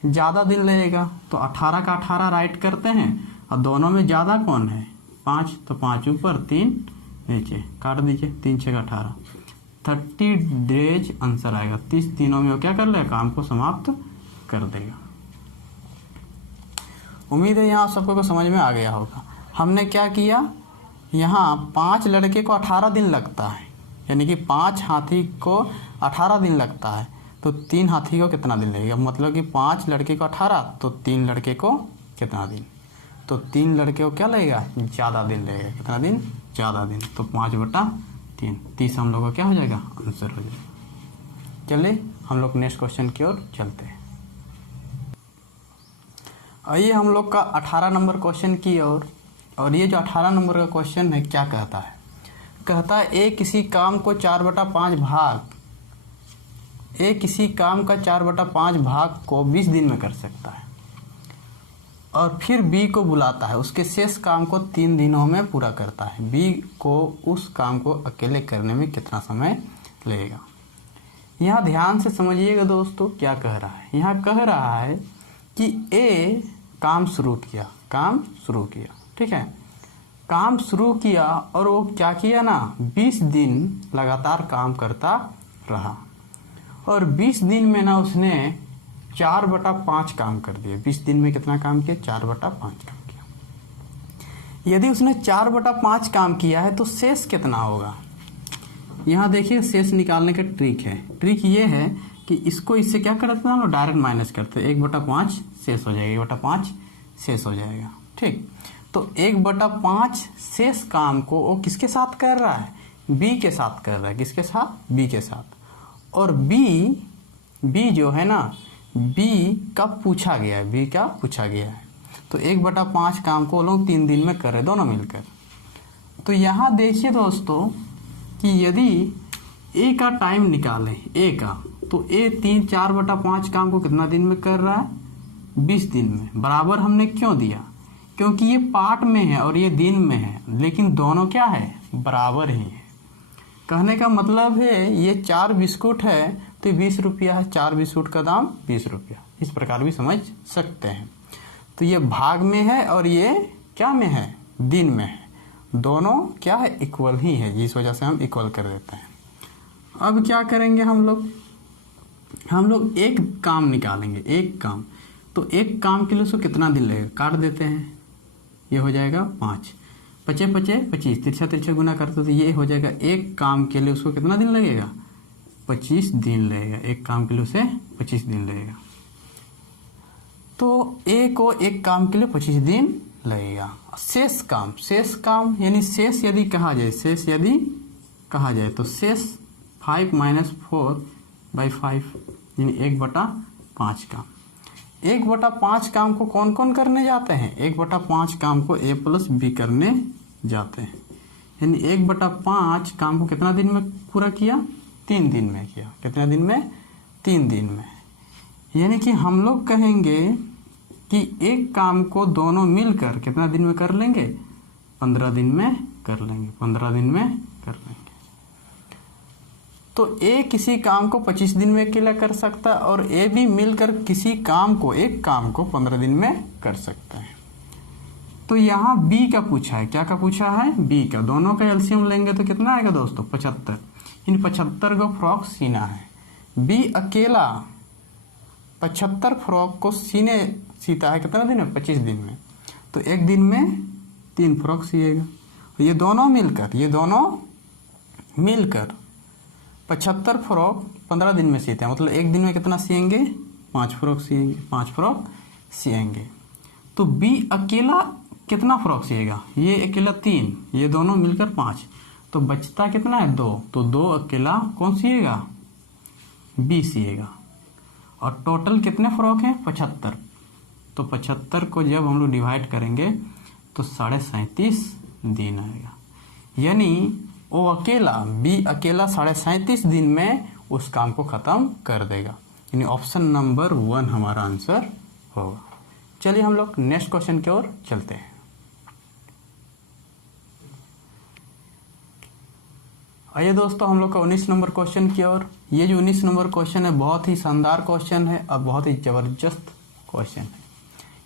ज़्यादा दिन लगेगा। तो 18 का 18 राइट करते हैं, और दोनों में ज़्यादा कौन है? 5। तो 5 ऊपर 3 नीचे, काट दीजिए, 3 6 18, 30 डेज आंसर आएगा। 30 दिनों में वो क्या कर लेगा? काम को समाप्त कर देगा। उम्मीद है यहाँ सबको को समझ में आ गया होगा। हमने क्या किया, यहाँ 5 लड़के को 18 दिन लगता है, यानी कि 5 हाथी को 18 दिन लगता है, तो 3 हाथी को कितना दिन लगेगा? मतलब कि 5 लड़के को 18, तो 3 लड़के को कितना दिन? तो 3 लड़के को क्या लगेगा? ज़्यादा दिन लगेगा। कितना दिन? ज़्यादा दिन। तो 5/3, 30 हम लोग का क्या हो जाएगा? आंसर हो जाएगा। चलिए हम लोग नेक्स्ट क्वेश्चन की ओर चलते हैं। आइए हम लोग का 18 नंबर क्वेश्चन की ओर। और ये जो 18 नंबर का क्वेश्चन है क्या कहता है? कहता है ए किसी काम को 4/5 भाग, ए किसी काम का 4/5 भाग को 20 दिन में कर सकता है, और फिर बी को बुलाता है, उसके शेष काम को 3 दिनों में पूरा करता है। बी को उस काम को अकेले करने में कितना समय लगेगा? यहाँ ध्यान से समझिएगा दोस्तों क्या कह रहा है। यहाँ कह रहा है कि ए काम शुरू किया, ठीक है, काम शुरू किया, और वो क्या किया ना, 20 दिन लगातार काम करता रहा, और 20 दिन में ना उसने 4/5 काम कर दिया। 20 दिन में कितना काम किया? 4/5 काम किया। यदि उसने 4/5 काम किया है तो शेष कितना होगा? यहाँ देखिए शेष निकालने का ट्रिक है। ट्रिक ये है कि इसको इससे क्या करते हैं हम लोग? डायरेक्ट माइनस करते हैं। 1/5 शेष हो जाएगा, 1/5 शेष हो जाएगा, ठीक। तो 1/5 शेष काम को वो किसके साथ कर रहा है? बी के साथ कर रहा है। किसके साथ? बी के साथ। और बी जो है ना, बी का पूछा गया है, तो 1/5 काम को लोग 3 दिन में कर रहे दोनों मिलकर। तो यहाँ देखिए दोस्तों कि यदि ए का टाइम निकालें, ए का, तो ए 4/5 काम को कितना दिन में कर रहा है? 20 दिन में। बराबर हमने क्यों दिया? क्योंकि ये पार्ट में है और ये दिन में है, लेकिन दोनों क्या है? बराबर ही है। कहने का मतलब है ये 4 बिस्कुट है तो 20 रुपया है, 4 बिस्कुट का दाम 20 रुपया। इस प्रकार भी समझ सकते हैं। तो ये भाग में है और ये क्या में है? दिन में है। दोनों क्या है? इक्वल ही है, जिस वजह से हम इक्वल कर देते हैं। अब क्या करेंगे हम लोग एक काम निकालेंगे, एक काम। तो तो एक काम के लिए उसको कितना दिन लगेगा, काट देते हैं, ये हो जाएगा 5, 5 5 25, तिरछा तिरछा गुना करते तो ये हो जाएगा एक काम के लिए उसको कितना दिन लगेगा, 25 दिन लगेगा। एक काम के लिए उसे 25 दिन लगेगा। तो ए को एक काम के लिए 25 दिन लगेगा। शेष काम यानी शेष यदि कहा जाए तो शेष 5 - 4/5 यानी 1/5 काम। 1/5 काम को कौन कौन करने जाते हैं, 1/5 काम को a + b करने जाते हैं। यानी 1/5 काम को कितना दिन में पूरा किया, 3 दिन में किया। कितने दिन में, 3 दिन में। यानी कि हम लोग कहेंगे कि एक काम को दोनों मिलकर कितना दिन में कर लेंगे, 15 दिन में कर लेंगे, 15 दिन में कर लेंगे। तो ए किसी काम को 25 दिन में अकेला कर सकता है और ए भी मिलकर किसी काम को, एक काम को 15 दिन में कर सकता है। तो यहाँ बी का पूछा है, क्या का पूछा है, बी का। दोनों का एलसीएम लेंगे तो कितना आएगा दोस्तों, 75। इन 75 को फ्रॉक सीना है। बी अकेला 75 फ्रॉक को सीता है कितना दिन में, 25 दिन में। तो एक दिन में 3 फ्रॉक सिएगा। ये दोनों मिलकर 75 फ्रॉक 15 दिन में सीते हैं। मतलब एक दिन में कितना सिएंगे, 5 फ्रॉक सिएंगे। तो बी अकेला कितना फ्रॉक सिएगा, ये अकेला 3, ये दोनों मिलकर 5, तो बचता कितना है, 2। तो 2 अकेला कौन सिएगा, बी सिएगा। और टोटल कितने फ्रॉक हैं, 75। तो 75 को जब हम लोग डिवाइड करेंगे तो 37.5 दिन आएगा। यानी बी अकेला 37.5 दिन में उस काम को खत्म कर देगा। यानी ऑप्शन नंबर 1 हमारा आंसर होगा। चलिए हम लोग नेक्स्ट क्वेश्चन की ओर चलते हैं। आइए दोस्तों हम लोग का 19 नंबर क्वेश्चन की ओर। ये जो 19 नंबर क्वेश्चन है बहुत ही शानदार क्वेश्चन है और बहुत ही जबरदस्त क्वेश्चन है।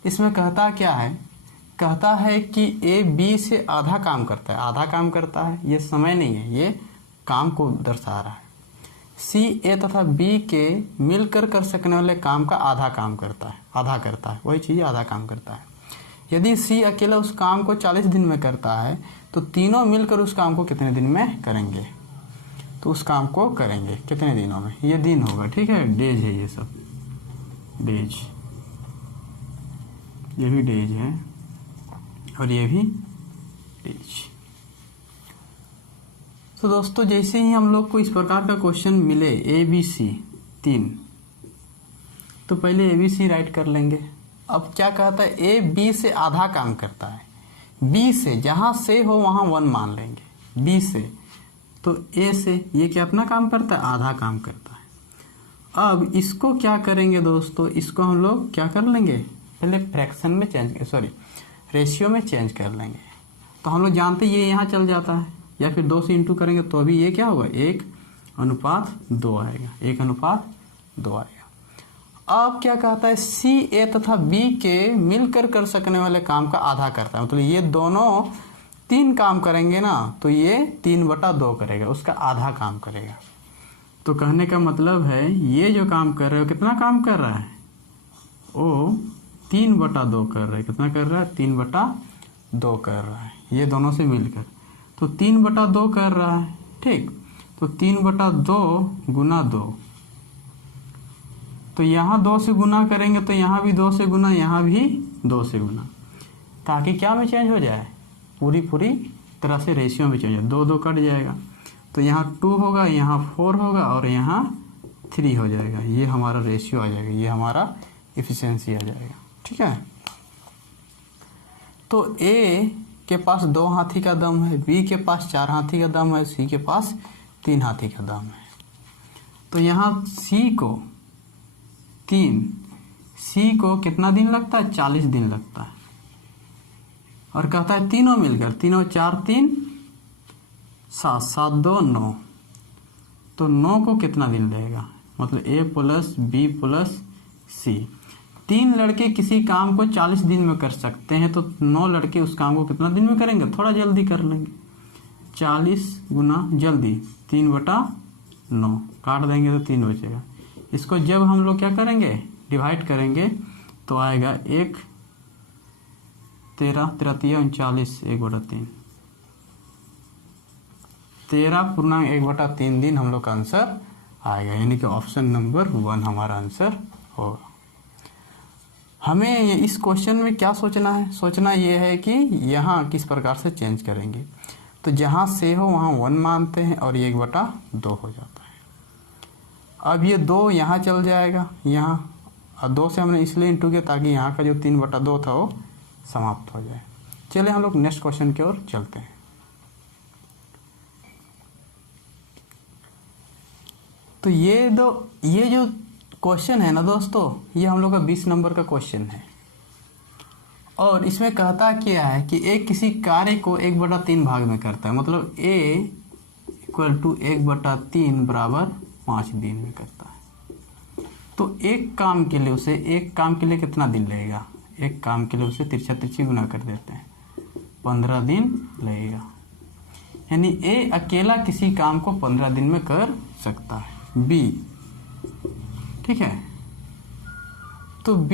इसमें कहता क्या है, कहता है कि ए बी से आधा काम करता है। आधा काम करता है, ये समय नहीं है, ये काम को दर्शा रहा है। सी ए तथा बी के मिलकर कर सकने वाले काम का आधा काम करता है, आधा करता है, वही चीज़ आधा काम करता है। यदि सी अकेला उस काम को 40 दिन में करता है तो तीनों मिलकर उस काम को कितने दिन में करेंगे। तो उस काम को करेंगे कितने दिनों में, ये दिन होगा, ठीक है, डेज है, ये सब डेज, ये भी डेज है और ये भी डेज। तो दोस्तों जैसे ही हम लोग को इस प्रकार का क्वेश्चन मिले ए बी सी 3, तो पहले ए बी सी राइट कर लेंगे। अब क्या कहता है, ए बी से आधा काम करता है। बी से, जहां से हो वहां 1 मान लेंगे। बी से तो ए से ये क्या अपना काम करता है, आधा काम करता है। अब इसको क्या करेंगे दोस्तों, इसको हम लोग क्या कर लेंगे, पहले फ्रैक्शन में रेशियो में चेंज कर लेंगे। तो हम लोग जानते ये यहाँ चल जाता है, या फिर 2 से इंटू करेंगे तो अभी ये क्या होगा, 1:2 आएगा, 1:2 आएगा। अब क्या कहता है, सी ए तथा बी के मिलकर कर सकने वाले काम का आधा करता है। मतलब ये दोनों 3 काम करेंगे ना, तो ये 3/2 करेगा, उसका आधा काम करेगा। तो कहने का मतलब है ये जो काम कर रहे हो, कितना काम कर रहा है, वो 3/2 कर रहा है। कितना कर रहा है, 3/2 कर रहा है, ये दोनों से मिलकर। तो 3/2 कर रहा है, ठीक। तो 3/2 गुना 2, तो यहाँ 2 से गुना करेंगे तो यहाँ भी 2 से गुना, यहाँ भी 2 से गुना, ताकि क्या में चेंज हो जाए, पूरी तरह से रेशियो में चेंज हो, 2 कट जाएगा। तो यहाँ 2 होगा, यहाँ 4 होगा और यहाँ 3 हो जाएगा। ये हमारा रेशियो आ जाएगा, ये हमारा इफिशियंसी आ जाएगा, ठीक है। तो ए के पास 2 हाथी का दम है, बी के पास 4 हाथी का दम है, सी के पास 3 हाथी का दम है। तो यहाँ सी को कितना दिन लगता है, 40 दिन लगता है। और कहता है तीनों मिलकर, 4 3 7 7 2 9, तो 9 को कितना दिन लगेगा, मतलब ए प्लस बी प्लस सी। 3 लड़के किसी काम को 40 दिन में कर सकते हैं, तो 9 लड़के उस काम को कितना दिन में करेंगे, थोड़ा जल्दी कर लेंगे। 40 गुना जल्दी 3/9, काट देंगे तो 3 बचेगा। इसको जब हम लोग क्या करेंगे, डिवाइड करेंगे, तो आएगा 1 13 13 39 1/3 13.1/3 दिन हम लोग का आंसर आएगा, यानी कि ऑप्शन नंबर 1 हमारा आंसर होगा। हमें इस क्वेश्चन में क्या सोचना है? सोचना ये है कि यहाँ किस प्रकार से चेंज करेंगे। तो जहाँ से हो वहाँ 1 मानते हैं और ये 1/2 हो जाता है। अब ये 2 यहाँ चल जाएगा, यहाँ, और 2 से हमने इसलिए इंटू किया ताकि यहाँ का जो 3/2 था वो समाप्त हो जाए। चलिए हम लोग नेक्स्ट क्वेश्चन की ओर चलते हैं। तो ये जो क्वेश्चन है ना दोस्तों, ये हम लोग का 20 नंबर का क्वेश्चन है और इसमें कहता क्या है कि एक किसी कार्य को 1/3 भाग में करता है, मतलब A = 1/3 बराबर 5 दिन में करता है। तो एक काम के लिए कितना दिन लगेगा? एक काम के लिए उसे तिरछा तिरछी गुना कर देते हैं, 15 दिन लगेगा। यानी A अकेला किसी काम को 15 दिन में कर सकता है। B, ठीक है, तो B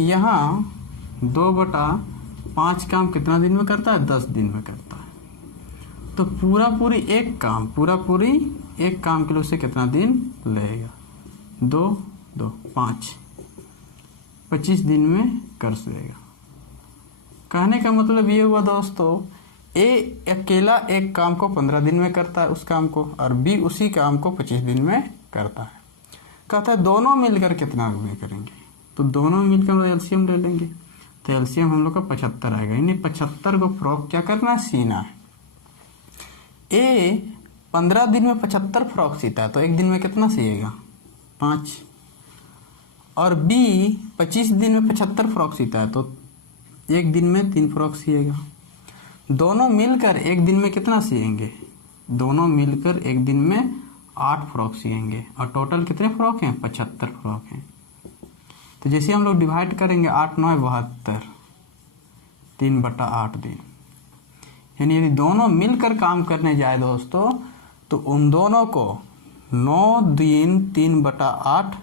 यहाँ 2/5 काम कितना दिन में करता है? 10 दिन में करता है। तो पूरा पूरी एक काम के लिए उसे कितना दिन लगेगा? 2 2 5 25 दिन में कर सकेगा। कहने का मतलब ये हुआ दोस्तों, A अकेला एक काम को 15 दिन में करता है उस काम को, और B उसी काम को 25 दिन में करता है। कहता है दोनों मिलकर कितना में करेंगे? तो दोनों मिलकर हम एलसीएम ले लेंगे। तो एलसीएम हम लोग का 75 आएगा, यानी 75 को फ्रॉक क्या करना है? सीना है। A 15 दिन में 75 फ्रॉक सीता है, तो एक दिन में कितना सिएगा? 5। और B 25 दिन में 75 फ्रॉक सीता है, तो एक दिन में 3 फ्रॉक सिएगा। दोनों मिलकर एक दिन में कितना सिएंगे? दोनों मिलकर एक दिन में 8 फ्रॉक सिएंगे, और टोटल कितने फ्रॉक हैं? 75 फ्रॉक हैं। तो जैसे हम लोग डिवाइड करेंगे, 8 9 72, 3/8 दिन। यानी यदि दोनों मिलकर काम करने जाए दोस्तों, तो उन दोनों को 9 दिन 3/8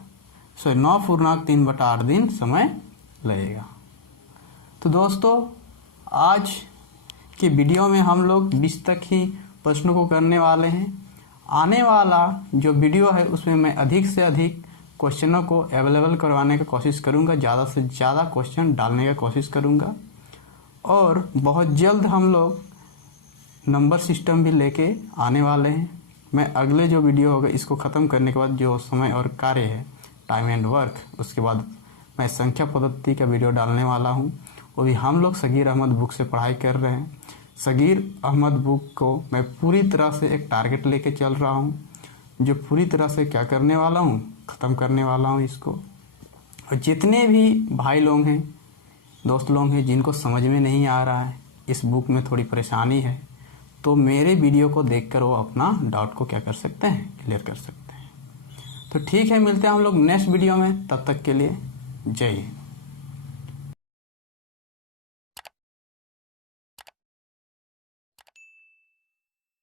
9 दिन समय लगेगा। तो दोस्तों आज के वीडियो में हम लोग 20 तक ही प्रश्नों को करने वाले हैं। आने वाला जो वीडियो है उसमें मैं अधिक से अधिक क्वेश्चनों को अवेलेबल करवाने की कोशिश करूंगा, ज़्यादा से ज़्यादा क्वेश्चन डालने की कोशिश करूंगा, और बहुत जल्द हम लोग नंबर सिस्टम भी लेके आने वाले हैं। मैं अगले जो वीडियो होगा इसको ख़त्म करने के बाद जो समय और कार्य है, टाइम एंड वर्क, उसके बाद मैं संख्या पद्धति का वीडियो डालने वाला हूँ। वो भी हम लोग सगीर अहमद बुक से पढ़ाई कर रहे हैं। सगीर अहमद बुक को मैं पूरी तरह से एक टारगेट लेके चल रहा हूँ, जो पूरी तरह से क्या करने वाला हूँ? ख़त्म करने वाला हूँ इसको। और जितने भी भाई लोग हैं, दोस्त लोग हैं, जिनको समझ में नहीं आ रहा है, इस बुक में थोड़ी परेशानी है, तो मेरे वीडियो को देखकर वो अपना डाउट को क्या कर सकते हैं? क्लियर कर सकते हैं। तो ठीक है, मिलते हैं हम लोग नेक्स्ट वीडियो में। तब तक के लिए जय हिंद।